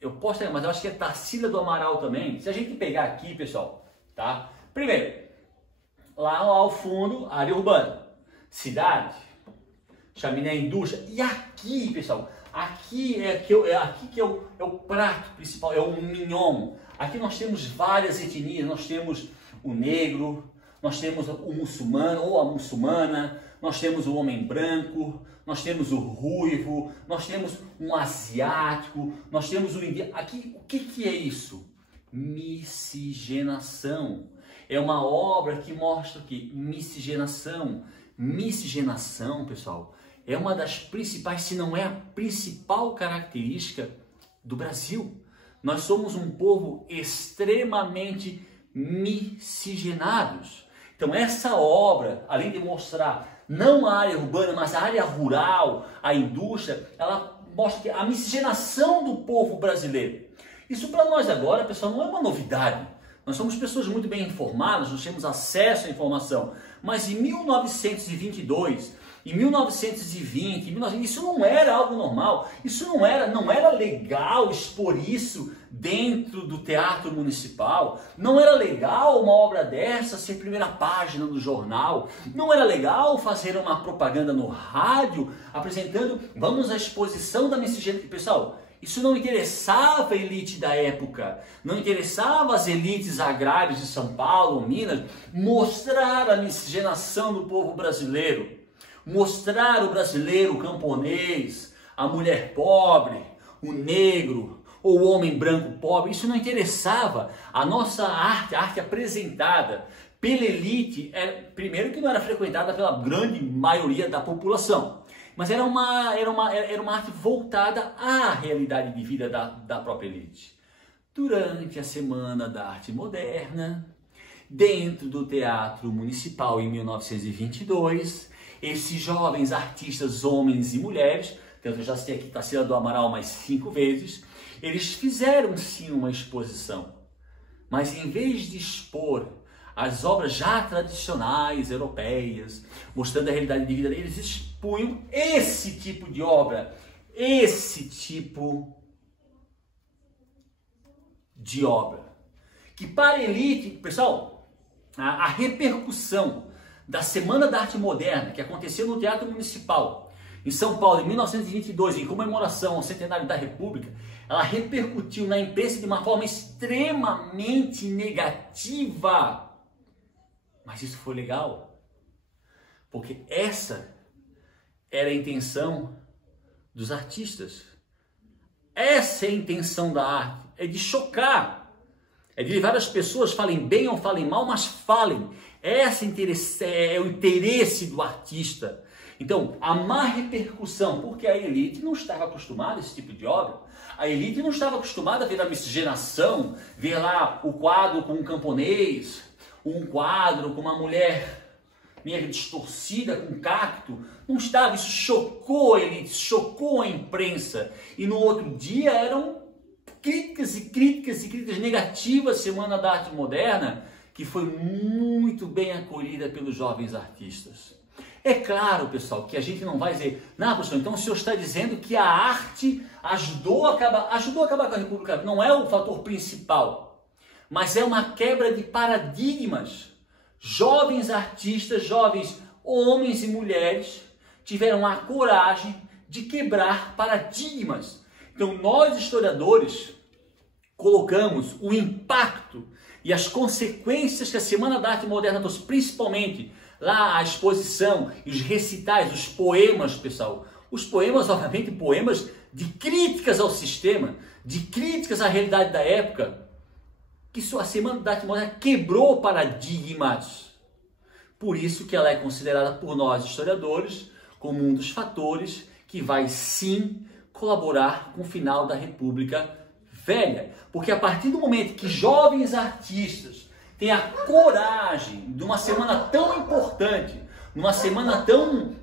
Eu posso ter, mas eu acho que é Tarsila do Amaral também. Se a gente pegar aqui, pessoal, tá? Primeiro, lá ao fundo, área urbana, cidade, chaminé, indústria. E aqui, pessoal, aqui que é o prato principal, é o mignon. Aqui nós temos várias etnias, nós temos o negro, nós temos o muçulmano ou a muçulmana, nós temos o homem branco, nós temos o ruivo, nós temos um asiático, nós temos o indiano. Aqui, o que é isso? Miscigenação. É uma obra que mostra que miscigenação, pessoal, é uma das principais, se não é a principal característica do Brasil. Nós somos um povo extremamente miscigenados. Então essa obra, além de mostrar não a área urbana, mas a área rural, a indústria, ela mostra que a miscigenação do povo brasileiro. Isso para nós agora, pessoal, não é uma novidade. Nós somos pessoas muito bem informadas, nós temos acesso à informação. Mas em 1922, em 1920, isso não era algo normal. Isso não era legal expor isso dentro do Teatro Municipal. Não era legal uma obra dessa ser primeira página do jornal. Não era legal fazer uma propaganda no rádio apresentando, vamos à exposição da miscigenação. Pessoal, isso não interessava a elite da época, não interessava as elites agrárias de São Paulo, Minas, mostrar a miscigenação do povo brasileiro, mostrar o brasileiro camponês, a mulher pobre, o negro ou o homem branco pobre. Isso não interessava. A nossa arte, a arte apresentada pela elite, primeiro que não era frequentada pela grande maioria da população. Mas era uma arte voltada à realidade de vida da própria elite. Durante a Semana da Arte Moderna, dentro do Teatro Municipal em 1922, esses jovens artistas, homens e mulheres, tanto eu já citei aqui Tarsila do Amaral mais 5 vezes, eles fizeram sim uma exposição. Mas em vez de expor as obras já tradicionais, europeias, mostrando a realidade de vida deles, eles expunham esse tipo de obra, que para a elite, pessoal, a repercussão da Semana da Arte Moderna, que aconteceu no Teatro Municipal, em São Paulo, em 1922, em comemoração ao centenário da República, ela repercutiu na imprensa de uma forma extremamente negativa. Mas isso foi legal, porque essa era a intenção dos artistas. Essa é a intenção da arte, é de chocar, é de levar as pessoas, falem bem ou falem mal, mas falem. Esse é o interesse do artista. Então, a má repercussão, porque a elite não estava acostumada a esse tipo de obra. A elite não estava acostumada a ver a miscigenação, ver lá o quadro com um camponês, um quadro com uma mulher meio distorcida, com cacto. Não estava, isso chocou a elite, chocou a imprensa. E no outro dia eram críticas negativas à Semana da Arte Moderna, que foi muito bem acolhida pelos jovens artistas. É claro, pessoal, que a gente não vai dizer, não, professor, então o senhor está dizendo que a arte ajudou a acabar com a República. Não é o fator principal, mas é uma quebra de paradigmas jovens artistas, jovens homens e mulheres tiveram a coragem de quebrar paradigmas. Então nós historiadores colocamos o impacto e as consequências que a Semana da Arte Moderna trouxe, principalmente lá a exposição, os recitais, os poemas, pessoal. Os poemas, obviamente, poemas de críticas ao sistema, de críticas à realidade da época, que a Semana da Arte Moderna quebrou paradigmas. Por isso que ela é considerada por nós historiadores como um dos fatores que vai sim colaborar com o final da República Velha. Porque a partir do momento que jovens artistas têm a coragem de uma semana tão importante, numa semana tão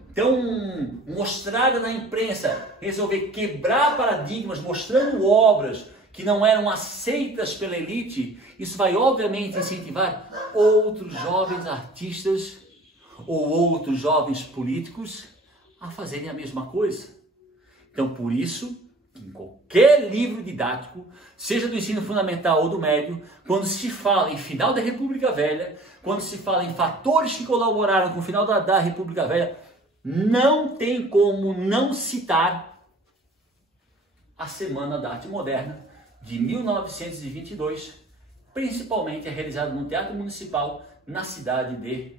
mostrada na imprensa, resolver quebrar paradigmas, mostrando obras que não eram aceitas pela elite, isso vai obviamente incentivar outros jovens artistas ou outros jovens políticos a fazerem a mesma coisa. Então, por isso, em qualquer livro didático, seja do ensino fundamental ou do médio, quando se fala em final da República Velha, quando se fala em fatores que colaboraram com o final da República Velha, não tem como não citar a Semana da Arte Moderna de 1922, principalmente realizada no Teatro Municipal, na cidade de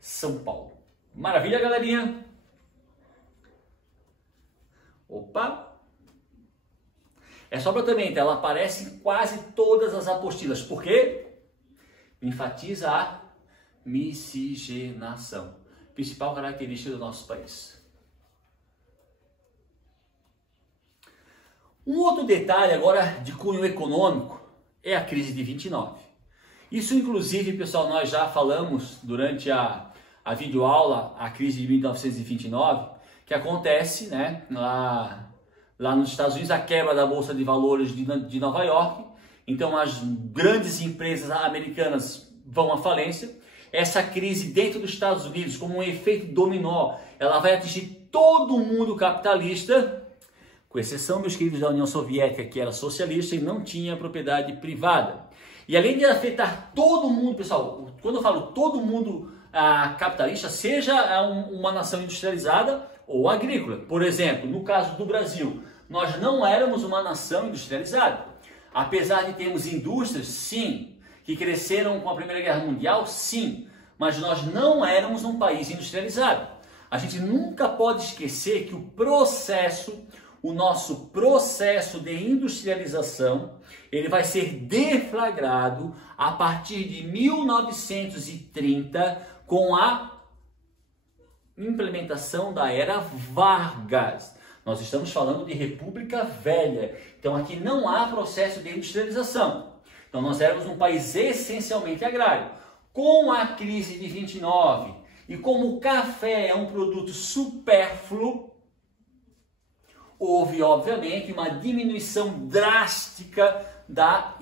São Paulo. Maravilha, galerinha? Opa! Essa obra também, ela aparece em quase todas as apostilas. Por quê? Enfatiza a miscigenação, principal característica do nosso país. Um outro detalhe agora de cunho econômico é a crise de 29. Isso, inclusive, pessoal, nós já falamos durante a videoaula, a crise de 1929, que acontece, né, lá nos Estados Unidos, a quebra da Bolsa de Valores de Nova York. Então as grandes empresas americanas vão à falência. Essa crise dentro dos Estados Unidos, como um efeito dominó, ela vai atingir todo o mundo capitalista, com exceção, meus queridos, da União Soviética, que era socialista e não tinha propriedade privada. E além de afetar todo mundo, pessoal, quando eu falo todo mundo capitalista, seja uma nação industrializada ou agrícola. Por exemplo, no caso do Brasil, nós não éramos uma nação industrializada. Apesar de termos indústrias, sim, que cresceram com a Primeira Guerra Mundial, sim, mas nós não éramos um país industrializado. A gente nunca pode esquecer que o nosso processo de industrialização, ele vai ser deflagrado a partir de 1930 com a implementação da Era Vargas. Nós estamos falando de República Velha. Então aqui não há processo de industrialização. Então nós éramos um país essencialmente agrário. Com a crise de 29 e como o café é um produto supérfluo, houve obviamente uma diminuição drástica das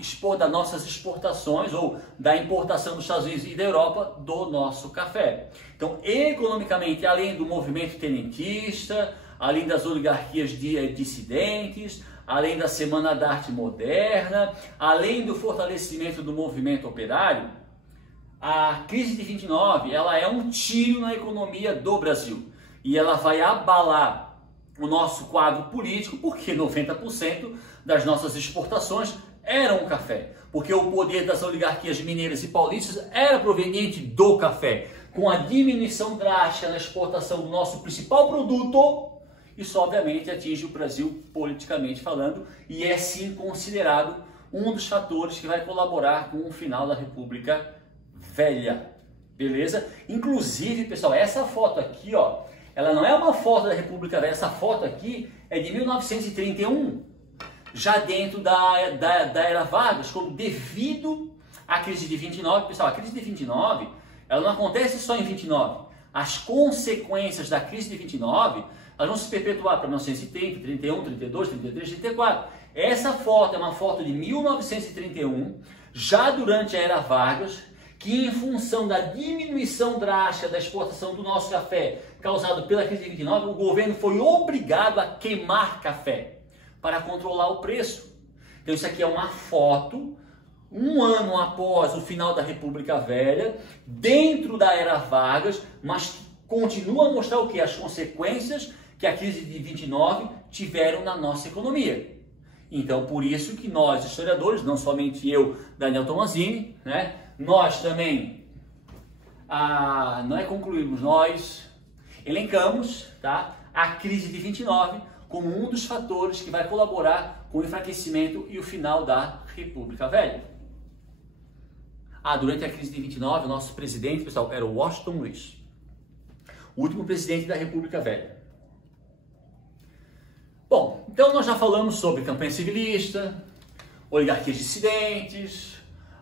nossas exportações ou da importação dos Estados Unidos e da Europa do nosso café. Então, economicamente, além do movimento tenentista, além das oligarquias dissidentes, além da Semana da Arte Moderna, além do fortalecimento do movimento operário, a crise de 29 ela é um tiro na economia do Brasil e ela vai abalar o nosso quadro político, porque 90% das nossas exportações eram café, porque o poder das oligarquias mineiras e paulistas era proveniente do café. Com a diminuição drástica na exportação do nosso principal produto, isso obviamente atinge o Brasil politicamente falando e é sim considerado um dos fatores que vai colaborar com o final da República Velha, beleza? Inclusive, pessoal, essa foto aqui, ó, ela não é uma foto da República Velha, essa foto aqui é de 1931, já dentro da Era Vargas, como devido à crise de 29, pessoal, a crise de 29, ela não acontece só em 29, as consequências da crise de 29, elas vão se perpetuar para 1930, 31, 32, 33, 34. Essa foto é uma foto de 1931, já durante a Era Vargas, que em função da diminuição drástica da exportação do nosso café causado pela crise de 29, o governo foi obrigado a queimar café para controlar o preço. Então isso aqui é uma foto um ano após o final da República Velha, dentro da era Vargas, mas continua a mostrar o que? As consequências que a crise de 29 tiveram na nossa economia. Então, por isso que nós, historiadores, não somente eu, Daniel Tomazini, né, nós também, não é concluímos, nós elencamos, tá, a crise de 29 como um dos fatores que vai colaborar com o enfraquecimento e o final da República Velha. Durante a crise de 29, o nosso presidente, pessoal, era o Washington Luiz, o último presidente da República Velha. Bom, então nós já falamos sobre campanha civilista, oligarquias dissidentes,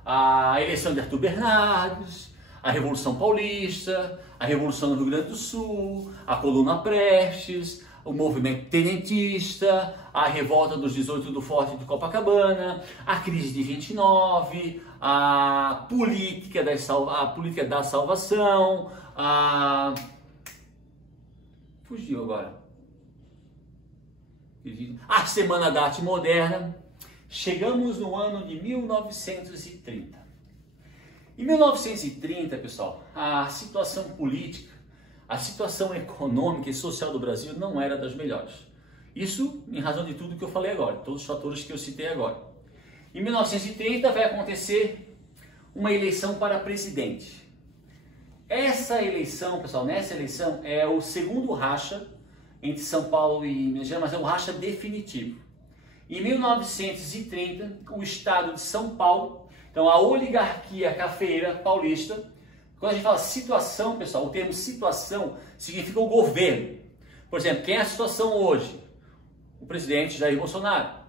a eleição de Arthur Bernardes, a Revolução Paulista, a Revolução no Rio Grande do Sul, a Coluna Prestes, o movimento tenentista, a revolta dos 18 do Forte de Copacabana, a crise de 29, a política da salvação, fugiu agora. A Semana da Arte Moderna. Chegamos no ano de 1930. Em 1930, pessoal, a situação política, a situação econômica e social do Brasil não era das melhores. Isso em razão de tudo que eu falei agora, todos os fatores que eu citei agora. Em 1930 vai acontecer uma eleição para presidente. Essa eleição, pessoal, nessa eleição é o segundo racha entre São Paulo e Minas Gerais, mas é um racha definitivo. Em 1930, o estado de São Paulo, então a oligarquia cafeeira paulista, quando a gente fala situação, pessoal, o termo situação significa o governo. Por exemplo, quem é a situação hoje? O presidente Jair Bolsonaro.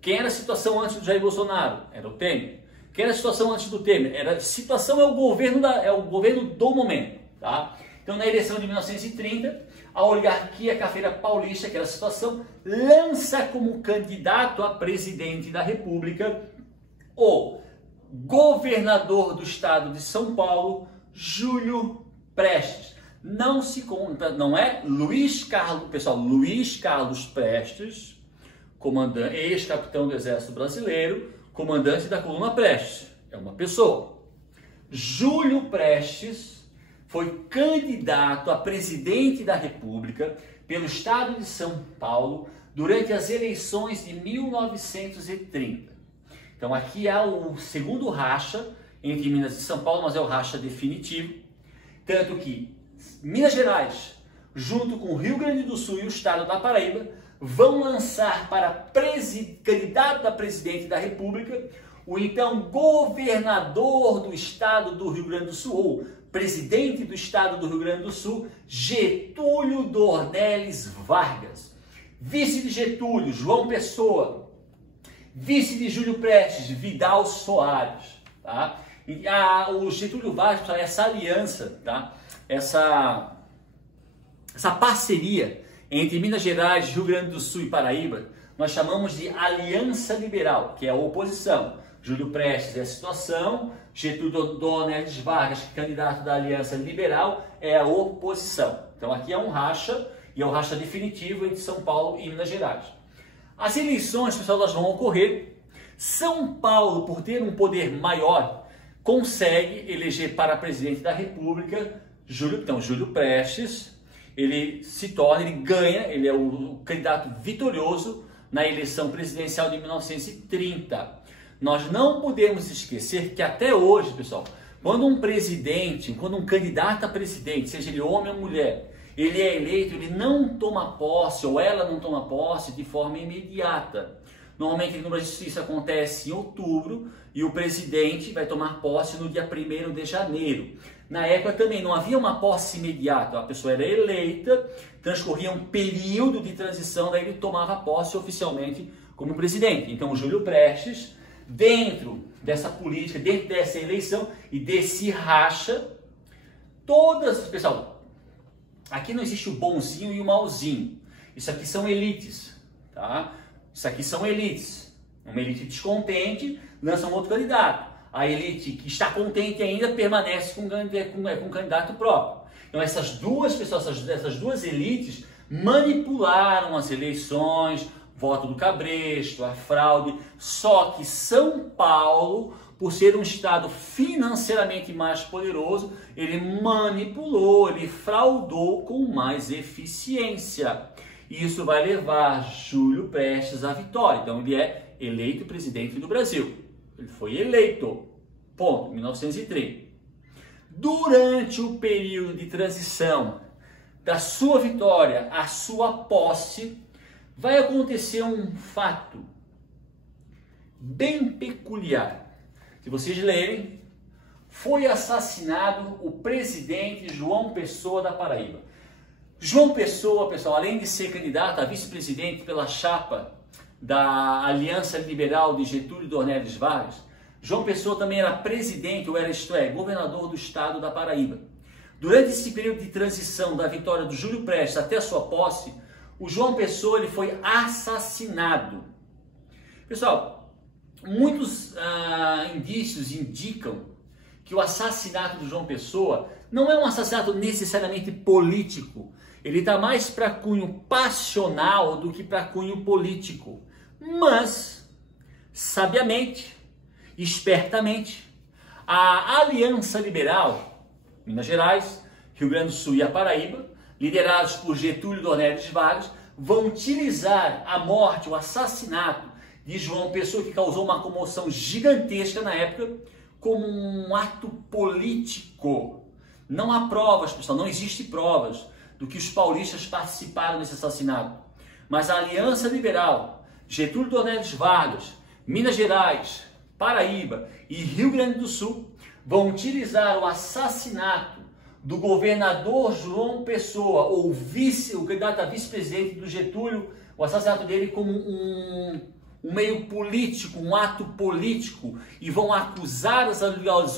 Quem era a situação antes do Jair Bolsonaro? Era o Temer. Quem era a situação antes do Temer? A situação é o governo do momento, tá? Então, na eleição de 1930, a oligarquia cafeira paulista, que era a situação, lança como candidato a presidente da República o governador do estado de São Paulo, Júlio Prestes. Não se conta, não é Luiz Carlos, pessoal, Luiz Carlos Prestes, comandante, ex-capitão do Exército Brasileiro, comandante da Coluna Prestes. É uma pessoa. Júlio Prestes foi candidato a presidente da República pelo estado de São Paulo durante as eleições de 1930. Então aqui há o segundo racha entre Minas e São Paulo, mas é o racha definitivo. Tanto que Minas Gerais, junto com o Rio Grande do Sul e o estado da Paraíba, vão lançar para candidato a presidente da República o então governador do estado do Rio Grande do Sul, ou presidente do estado do Rio Grande do Sul, Getúlio Dornelles Vargas. Vice de Getúlio, João Pessoa. Vice de Júlio Prestes, Vidal Soares. Tá? E o Getúlio Vargas, essa aliança, tá? essa parceria entre Minas Gerais, Rio Grande do Sul e Paraíba, nós chamamos de Aliança Liberal, que é a oposição. Júlio Prestes é a situação, Getúlio Dornelles Vargas, candidato da Aliança Liberal, é a oposição. Então aqui é um racha, e é um racha definitivo entre São Paulo e Minas Gerais. As eleições, pessoal, elas vão ocorrer. São Paulo, por ter um poder maior, consegue eleger para presidente da República Júlio Prestes. Ele ganha, ele é o candidato vitorioso na eleição presidencial de 1930. Nós não podemos esquecer que até hoje, pessoal, quando um candidato a presidente, seja ele homem ou mulher, ele é eleito, ele não toma posse, ou ela não toma posse de forma imediata. Normalmente no Brasil isso acontece em outubro e o presidente vai tomar posse no dia 1º de janeiro. Na época também não havia uma posse imediata, a pessoa era eleita, transcorria um período de transição, daí ele tomava posse oficialmente como presidente. Então o Júlio Prestes, dentro dessa política, dentro dessa eleição e desse racha, pessoal, aqui não existe o bonzinho e o malzinho. Isso aqui são elites, tá? Isso aqui são elites. Uma elite descontente lança um outro candidato. A elite que está contente ainda permanece com um candidato próprio. Então essas duas pessoas, essas duas elites manipularam as eleições, voto do cabresto, a fraude. Só que São Paulo por ser um Estado financeiramente mais poderoso, ele manipulou, ele fraudou com mais eficiência. Isso vai levar Júlio Prestes à vitória. Então ele é eleito presidente do Brasil. Ele foi eleito. Ponto. 1930. Durante o período de transição da sua vitória à sua posse, vai acontecer um fato bem peculiar. Se vocês lerem, foi assassinado o presidente João Pessoa da Paraíba. João Pessoa, pessoal, além de ser candidato a vice-presidente pela chapa da Aliança Liberal de Getúlio Dornelles Vargas, João Pessoa também era presidente, ou era, isto é, governador do estado da Paraíba. Durante esse período de transição da vitória do Júlio Prestes até a sua posse, o João Pessoa ele foi assassinado. Pessoal, muitos indícios indicam que o assassinato do João Pessoa não é um assassinato necessariamente político. Ele está mais para cunho passional do que para cunho político. Mas, sabiamente, espertamente, a Aliança Liberal, Minas Gerais, Rio Grande do Sul e a Paraíba, liderados por Getúlio Dornelles Vargas, vão utilizar a morte, o assassinato de João Pessoa, que causou uma comoção gigantesca na época, como um ato político. Não há provas, pessoal, não existem provas do que os paulistas participaram desse assassinato. Mas a Aliança Liberal, Getúlio Dornelles Vargas, Minas Gerais, Paraíba e Rio Grande do Sul vão utilizar o assassinato do governador João Pessoa, ou o candidato a vice-presidente do Getúlio, o assassinato dele como um meio político, um ato político, e vão acusar as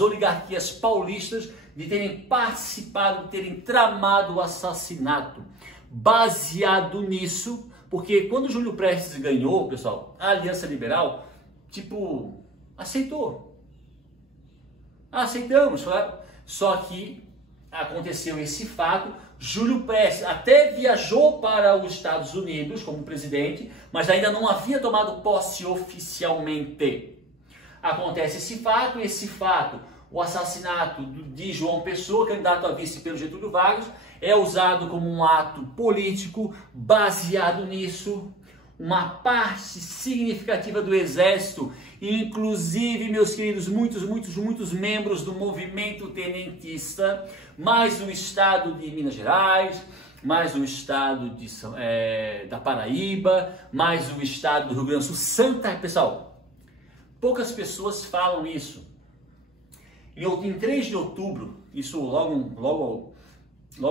oligarquias paulistas de terem participado, de terem tramado o assassinato. Baseado nisso, porque quando Júlio Prestes ganhou, pessoal, a Aliança Liberal, aceitou. Aceitamos, claro. Só que aconteceu esse fato. Júlio Prestes até viajou para os Estados Unidos como presidente, mas ainda não havia tomado posse oficialmente. Acontece esse fato, o assassinato de João Pessoa, candidato a vice pelo Getúlio Vargas, é usado como um ato político. Baseado nisso, uma parte significativa do Exército, inclusive, meus queridos, muitos membros do movimento tenentista, mais o estado de Minas Gerais, mais o estado da Paraíba, mais o estado do Rio Grande do Sul, pessoal, poucas pessoas falam isso. Em 3 de outubro, isso logo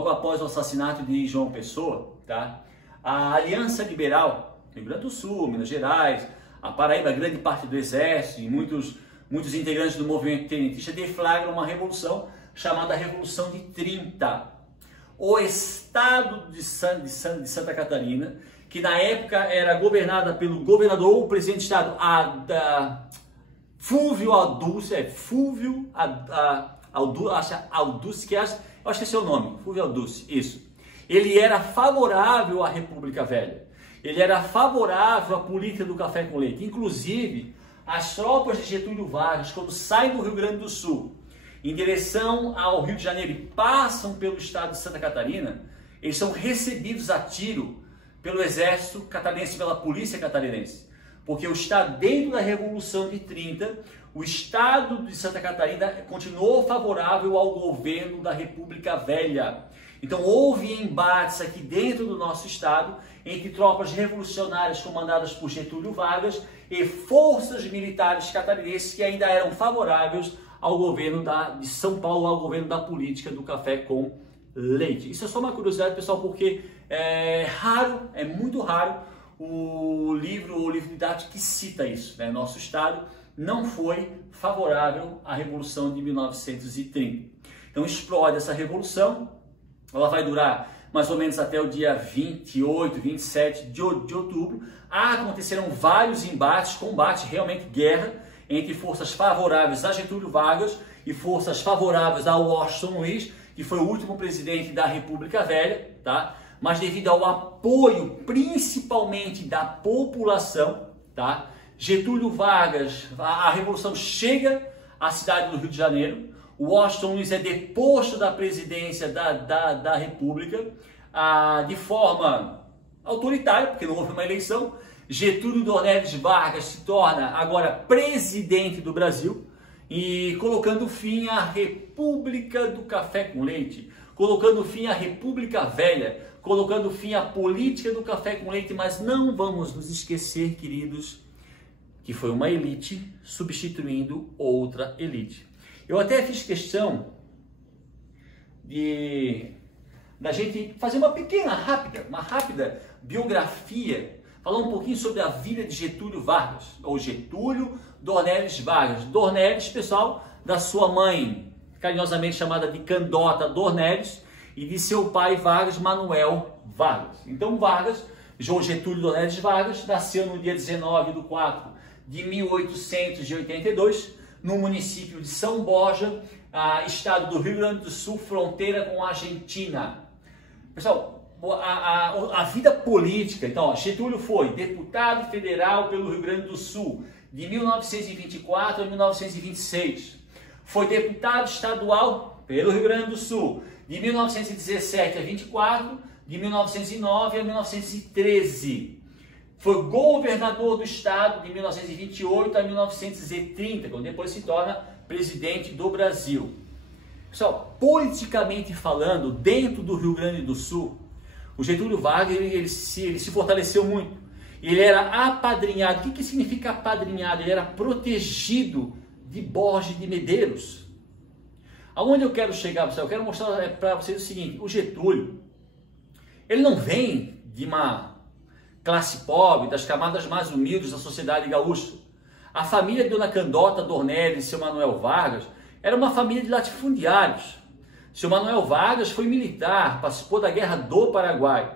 após o assassinato de João Pessoa, tá? A Aliança Liberal, Rio Grande do Sul, Minas Gerais, a Paraíba, grande parte do Exército e muitos integrantes do movimento tenentista deflagram uma revolução chamada Revolução de 30. O estado de Santa Catarina, que na época era governada pelo governador ou presidente de estado Fúvio Auduce, Auduce, eu acho que esse é o nome, Fúvio Auduce, isso. Ele era favorável à República Velha. Ele era favorável à política do café com leite. Inclusive, as tropas de Getúlio Vargas, quando saem do Rio Grande do Sul em direção ao Rio de Janeiro e passam pelo estado de Santa Catarina, eles são recebidos a tiro pelo exército catarinense, pela polícia catarinense. Porque o estado, dentro da Revolução de 30, o estado de Santa Catarina continuou favorável ao governo da República Velha. Então houve embates aqui dentro do nosso estado entre tropas revolucionárias comandadas por Getúlio Vargas e forças militares catarinenses que ainda eram favoráveis ao governo de São Paulo, ao governo da política do café com leite. Isso é só uma curiosidade, pessoal, porque é muito raro o livro didático que cita isso, né? Nosso estado não foi favorável à Revolução de 1930. Então explode essa revolução, ela vai durar mais ou menos até o dia 28, 27 de outubro. Aconteceram vários embates, combate, realmente guerra, entre forças favoráveis a Getúlio Vargas e forças favoráveis a Washington Luiz, que foi o último presidente da República Velha, tá? Mas devido ao apoio, principalmente da população, tá? Getúlio Vargas, a revolução chega a cidade do Rio de Janeiro. O Washington Luiz é deposto da presidência da República de forma autoritária, porque não houve uma eleição. Getúlio Dornelles Vargas se torna agora presidente do Brasil e colocando fim à República do Café com Leite, colocando fim à República Velha, colocando fim à política do café com leite. Mas não vamos nos esquecer, queridos, que foi uma elite substituindo outra elite. Eu até fiz questão da gente fazer uma rápida biografia, falar um pouquinho sobre a vida de Getúlio Vargas, ou Getúlio Dornelles Vargas. Dornelles, pessoal, da sua mãe, carinhosamente chamada de Candota Dornelles, e de seu pai Vargas, Manuel Vargas. Então Vargas, João Getúlio Dornelles Vargas, nasceu no dia 19 de 4 de 1882, no município de São Borja, estado do Rio Grande do Sul, fronteira com a Argentina. Pessoal, a vida política, então, Getúlio foi deputado federal pelo Rio Grande do Sul, de 1924 a 1926. Foi deputado estadual pelo Rio Grande do Sul, de 1917 a 24, de 1909 a 1913. Foi governador do estado de 1928 a 1930, quando depois se torna presidente do Brasil. Pessoal, politicamente falando, dentro do Rio Grande do Sul, o Getúlio Vargas ele se fortaleceu muito. Ele era apadrinhado. O que significa apadrinhado? Ele era protegido de Borges de Medeiros. Aonde eu quero chegar, pessoal? Eu quero mostrar para vocês o seguinte: o Getúlio, ele não vem de uma classe pobre, das camadas mais humildes da sociedade gaúcha. A família de Dona Candota Dornelles e seu Manuel Vargas era uma família de latifundiários. Seu Manuel Vargas foi militar, participou da Guerra do Paraguai.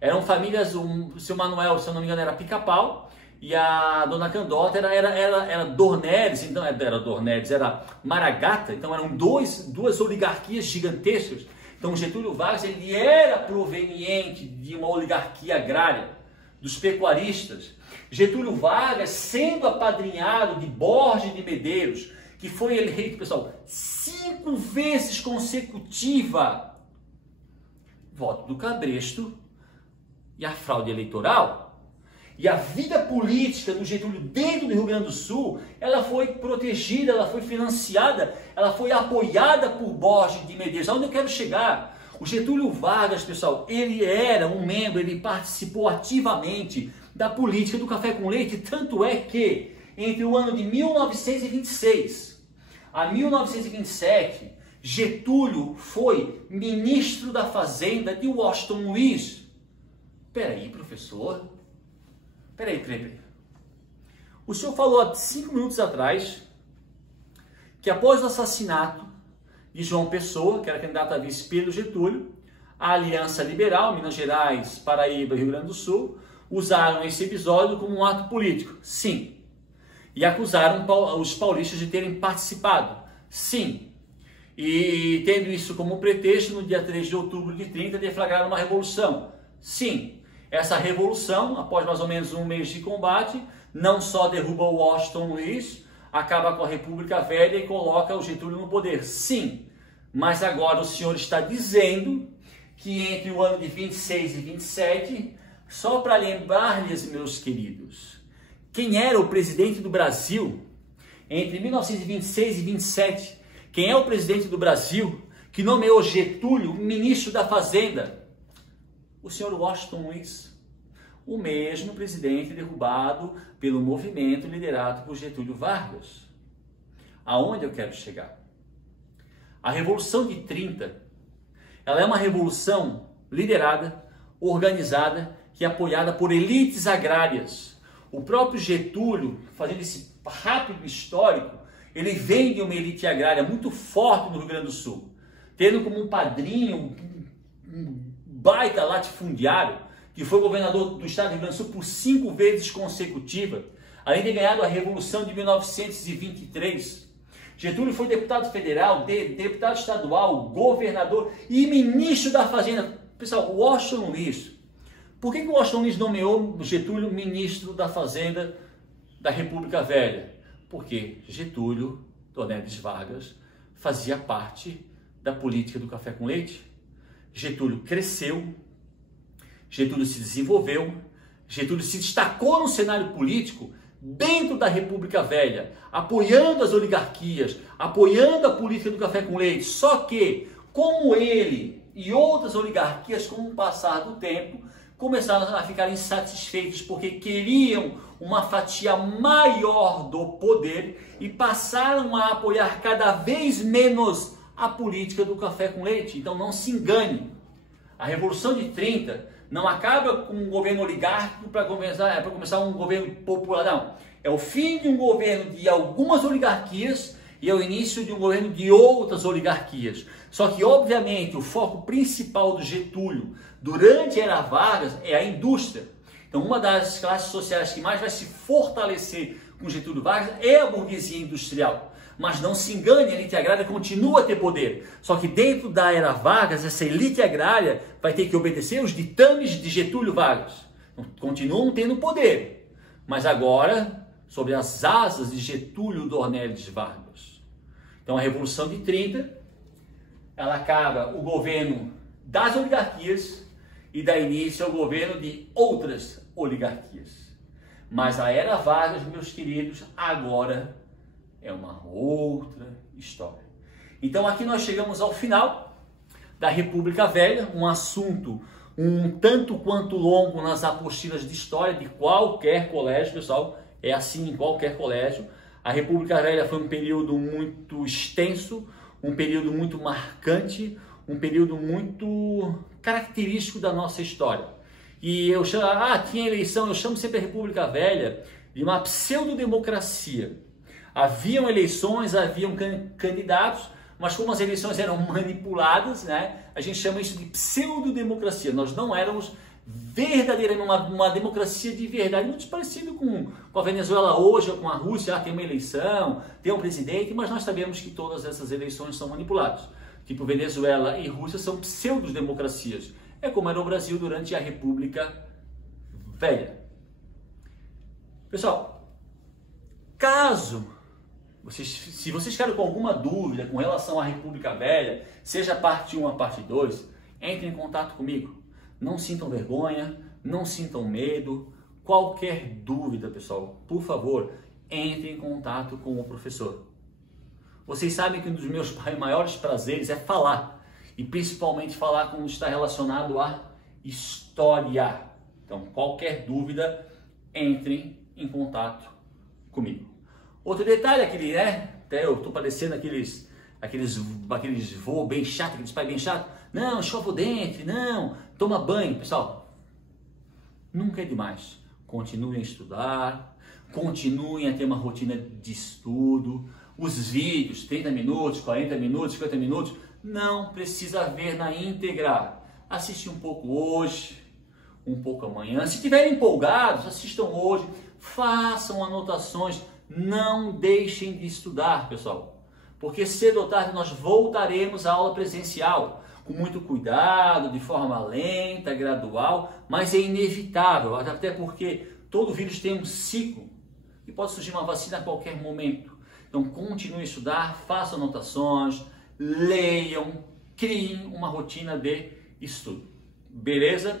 Eram famílias, seu Manuel, se eu não me engano, era Pica-Pau, e a Dona Candota era Dornelles, então era Maragata, então eram duas oligarquias gigantescas. Então Getúlio Vargas ele era proveniente de uma oligarquia agrária, dos pecuaristas. Getúlio Vargas, sendo apadrinhado de Borges de Medeiros, que foi eleito, pessoal, 5 vezes consecutiva, voto do cabresto e a fraude eleitoral. E a vida política do Getúlio dentro do Rio Grande do Sul, ela foi protegida, ela foi financiada, ela foi apoiada por Borges de Medeiros. Aonde eu quero chegar? O Getúlio Vargas, pessoal, ele era um membro, ele participou ativamente da política do café com leite, tanto é que entre o ano de 1926 a 1927, Getúlio foi ministro da Fazenda de Washington Luiz. Peraí, professor. Peraí. O senhor falou há 5 minutos atrás que após o assassinato de João Pessoa, que era candidato a vice pelo Getúlio, a Aliança Liberal, Minas Gerais, Paraíba e Rio Grande do Sul, usaram esse episódio como um ato político. Sim. E acusaram os paulistas de terem participado. Sim. E tendo isso como pretexto, no dia 3 de outubro de 30, deflagraram uma revolução. Sim. Essa revolução, após mais ou menos 1 mês de combate, não só derruba o Washington Luiz, acaba com a República Velha e coloca o Getúlio no poder. Sim. Mas agora o senhor está dizendo que entre o ano de 26 e 27, só para lembrar-lhes, meus queridos, quem era o presidente do Brasil entre 1926 e 27? Quem é o presidente do Brasil que nomeou Getúlio ministro da Fazenda? O senhor Washington Luiz, o mesmo presidente derrubado pelo movimento liderado por Getúlio Vargas. Aonde eu quero chegar? A Revolução de 30, ela é uma revolução liderada, organizada, que é apoiada por elites agrárias. O próprio Getúlio, fazendo esse rápido histórico, ele vem de uma elite agrária muito forte no Rio Grande do Sul, tendo como um padrinho um baita latifundiário, que foi governador do estado do Rio Grande do Sul por 5 vezes consecutivas, além de ter ganhado a Revolução de 1923. Getúlio foi deputado federal, deputado estadual, governador e ministro da Fazenda. Pessoal, Washington Luiz. Por que o Washington Luiz nomeou Getúlio ministro da Fazenda da República Velha? Porque Getúlio Dornelles Vargas fazia parte da política do café com leite. Getúlio cresceu, Getúlio se desenvolveu, Getúlio se destacou no cenário político dentro da República Velha, apoiando as oligarquias, apoiando a política do café com leite. Só que, como ele e outras oligarquias, com o passar do tempo, começaram a ficar insatisfeitos porque queriam uma fatia maior do poder e passaram a apoiar cada vez menos a política do café com leite. Então não se engane, a Revolução de 30 não acaba com um governo oligárquico para começar um governo popular, não. É o fim de um governo de algumas oligarquias e é o início de um governo de outras oligarquias. Só que, obviamente, o foco principal do Getúlio durante a Era Vargas é a indústria. Então, uma das classes sociais que mais vai se fortalecer com Getúlio Vargas é a burguesia industrial. Mas não se engane, a elite agrária continua a ter poder. Só que dentro da Era Vargas, essa elite agrária vai ter que obedecer os ditames de Getúlio Vargas. Então, continuam tendo poder, mas agora sob as asas de Getúlio Dornelles Vargas. Então a Revolução de 30, ela acaba o governo das oligarquias e dá início ao governo de outras oligarquias. Mas a Era Vargas, meus queridos, agora é uma outra história. Então aqui nós chegamos ao final da República Velha, um assunto um tanto quanto longo nas apostilas de história de qualquer colégio, pessoal, é assim em qualquer colégio. A República Velha foi um período muito extenso, um período muito marcante, um período muito característico da nossa história. E eu chamo, tinha eleição, eu chamo sempre a República Velha de uma pseudodemocracia. Haviam eleições, haviam candidatos, mas como as eleições eram manipuladas, né, a gente chama isso de pseudodemocracia. Nós não éramos verdadeiramente uma democracia de verdade, muito parecido com a Venezuela hoje, ou com a Rússia. Tem uma eleição, tem um presidente, mas nós sabemos que todas essas eleições são manipuladas. Tipo, Venezuela e Rússia são pseudodemocracias. É como era o Brasil durante a República Velha. Pessoal, se vocês ficarem com alguma dúvida com relação à República Velha, seja a parte 1 ou a parte 2, entrem em contato comigo. Não sintam vergonha, não sintam medo. Qualquer dúvida, pessoal, por favor, entrem em contato com o professor. Vocês sabem que um dos meus maiores prazeres é falar, e principalmente falar quando está relacionado à história. Então, qualquer dúvida, entrem em contato comigo. Outro detalhe, até eu estou parecendo aqueles vô bem chato, aqueles pais bem chato. Não, escova o dente, não, toma banho. Pessoal, nunca é demais. Continuem a estudar, continuem a ter uma rotina de estudo. Os vídeos, 30 minutos, 40 minutos, 50 minutos, não precisa ver na íntegra. Assiste um pouco hoje, um pouco amanhã. Se estiverem empolgados, assistam hoje, façam anotações, não deixem de estudar, pessoal. Porque cedo ou tarde nós voltaremos à aula presencial, com muito cuidado, de forma lenta, gradual, mas é inevitável, até porque todo vírus tem um ciclo e pode surgir uma vacina a qualquer momento. Então continue a estudar, façam anotações, leiam, criem uma rotina de estudo. Beleza?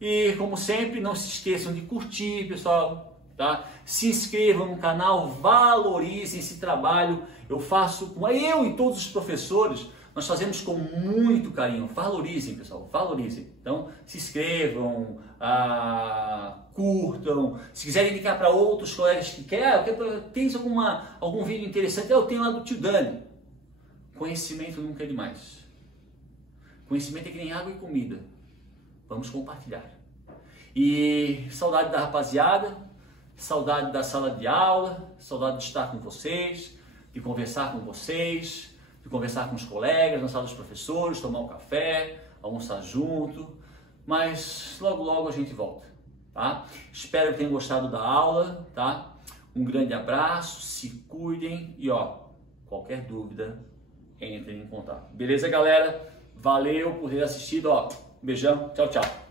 E como sempre, não se esqueçam de curtir, pessoal, tá? Se inscrevam no canal, valorizem esse trabalho. Eu e todos os professores, nós fazemos com muito carinho. Valorizem, pessoal, valorizem. Então, se inscrevam, curtam. Se quiserem indicar para outros colegas que querem, tem algum vídeo interessante, eu tenho lá do tio Dani. Conhecimento nunca é demais. Conhecimento é que nem água e comida. Vamos compartilhar. E saudade da rapaziada, saudade da sala de aula, saudade de estar com vocês, de conversar com vocês, de conversar com os colegas, na sala dos professores, tomar um café, almoçar junto. Mas logo logo a gente volta, tá? Espero que tenham gostado da aula, tá? Um grande abraço, se cuidem e qualquer dúvida, entrem em contato. Beleza, galera? Valeu por ter assistido, beijão, tchau, tchau.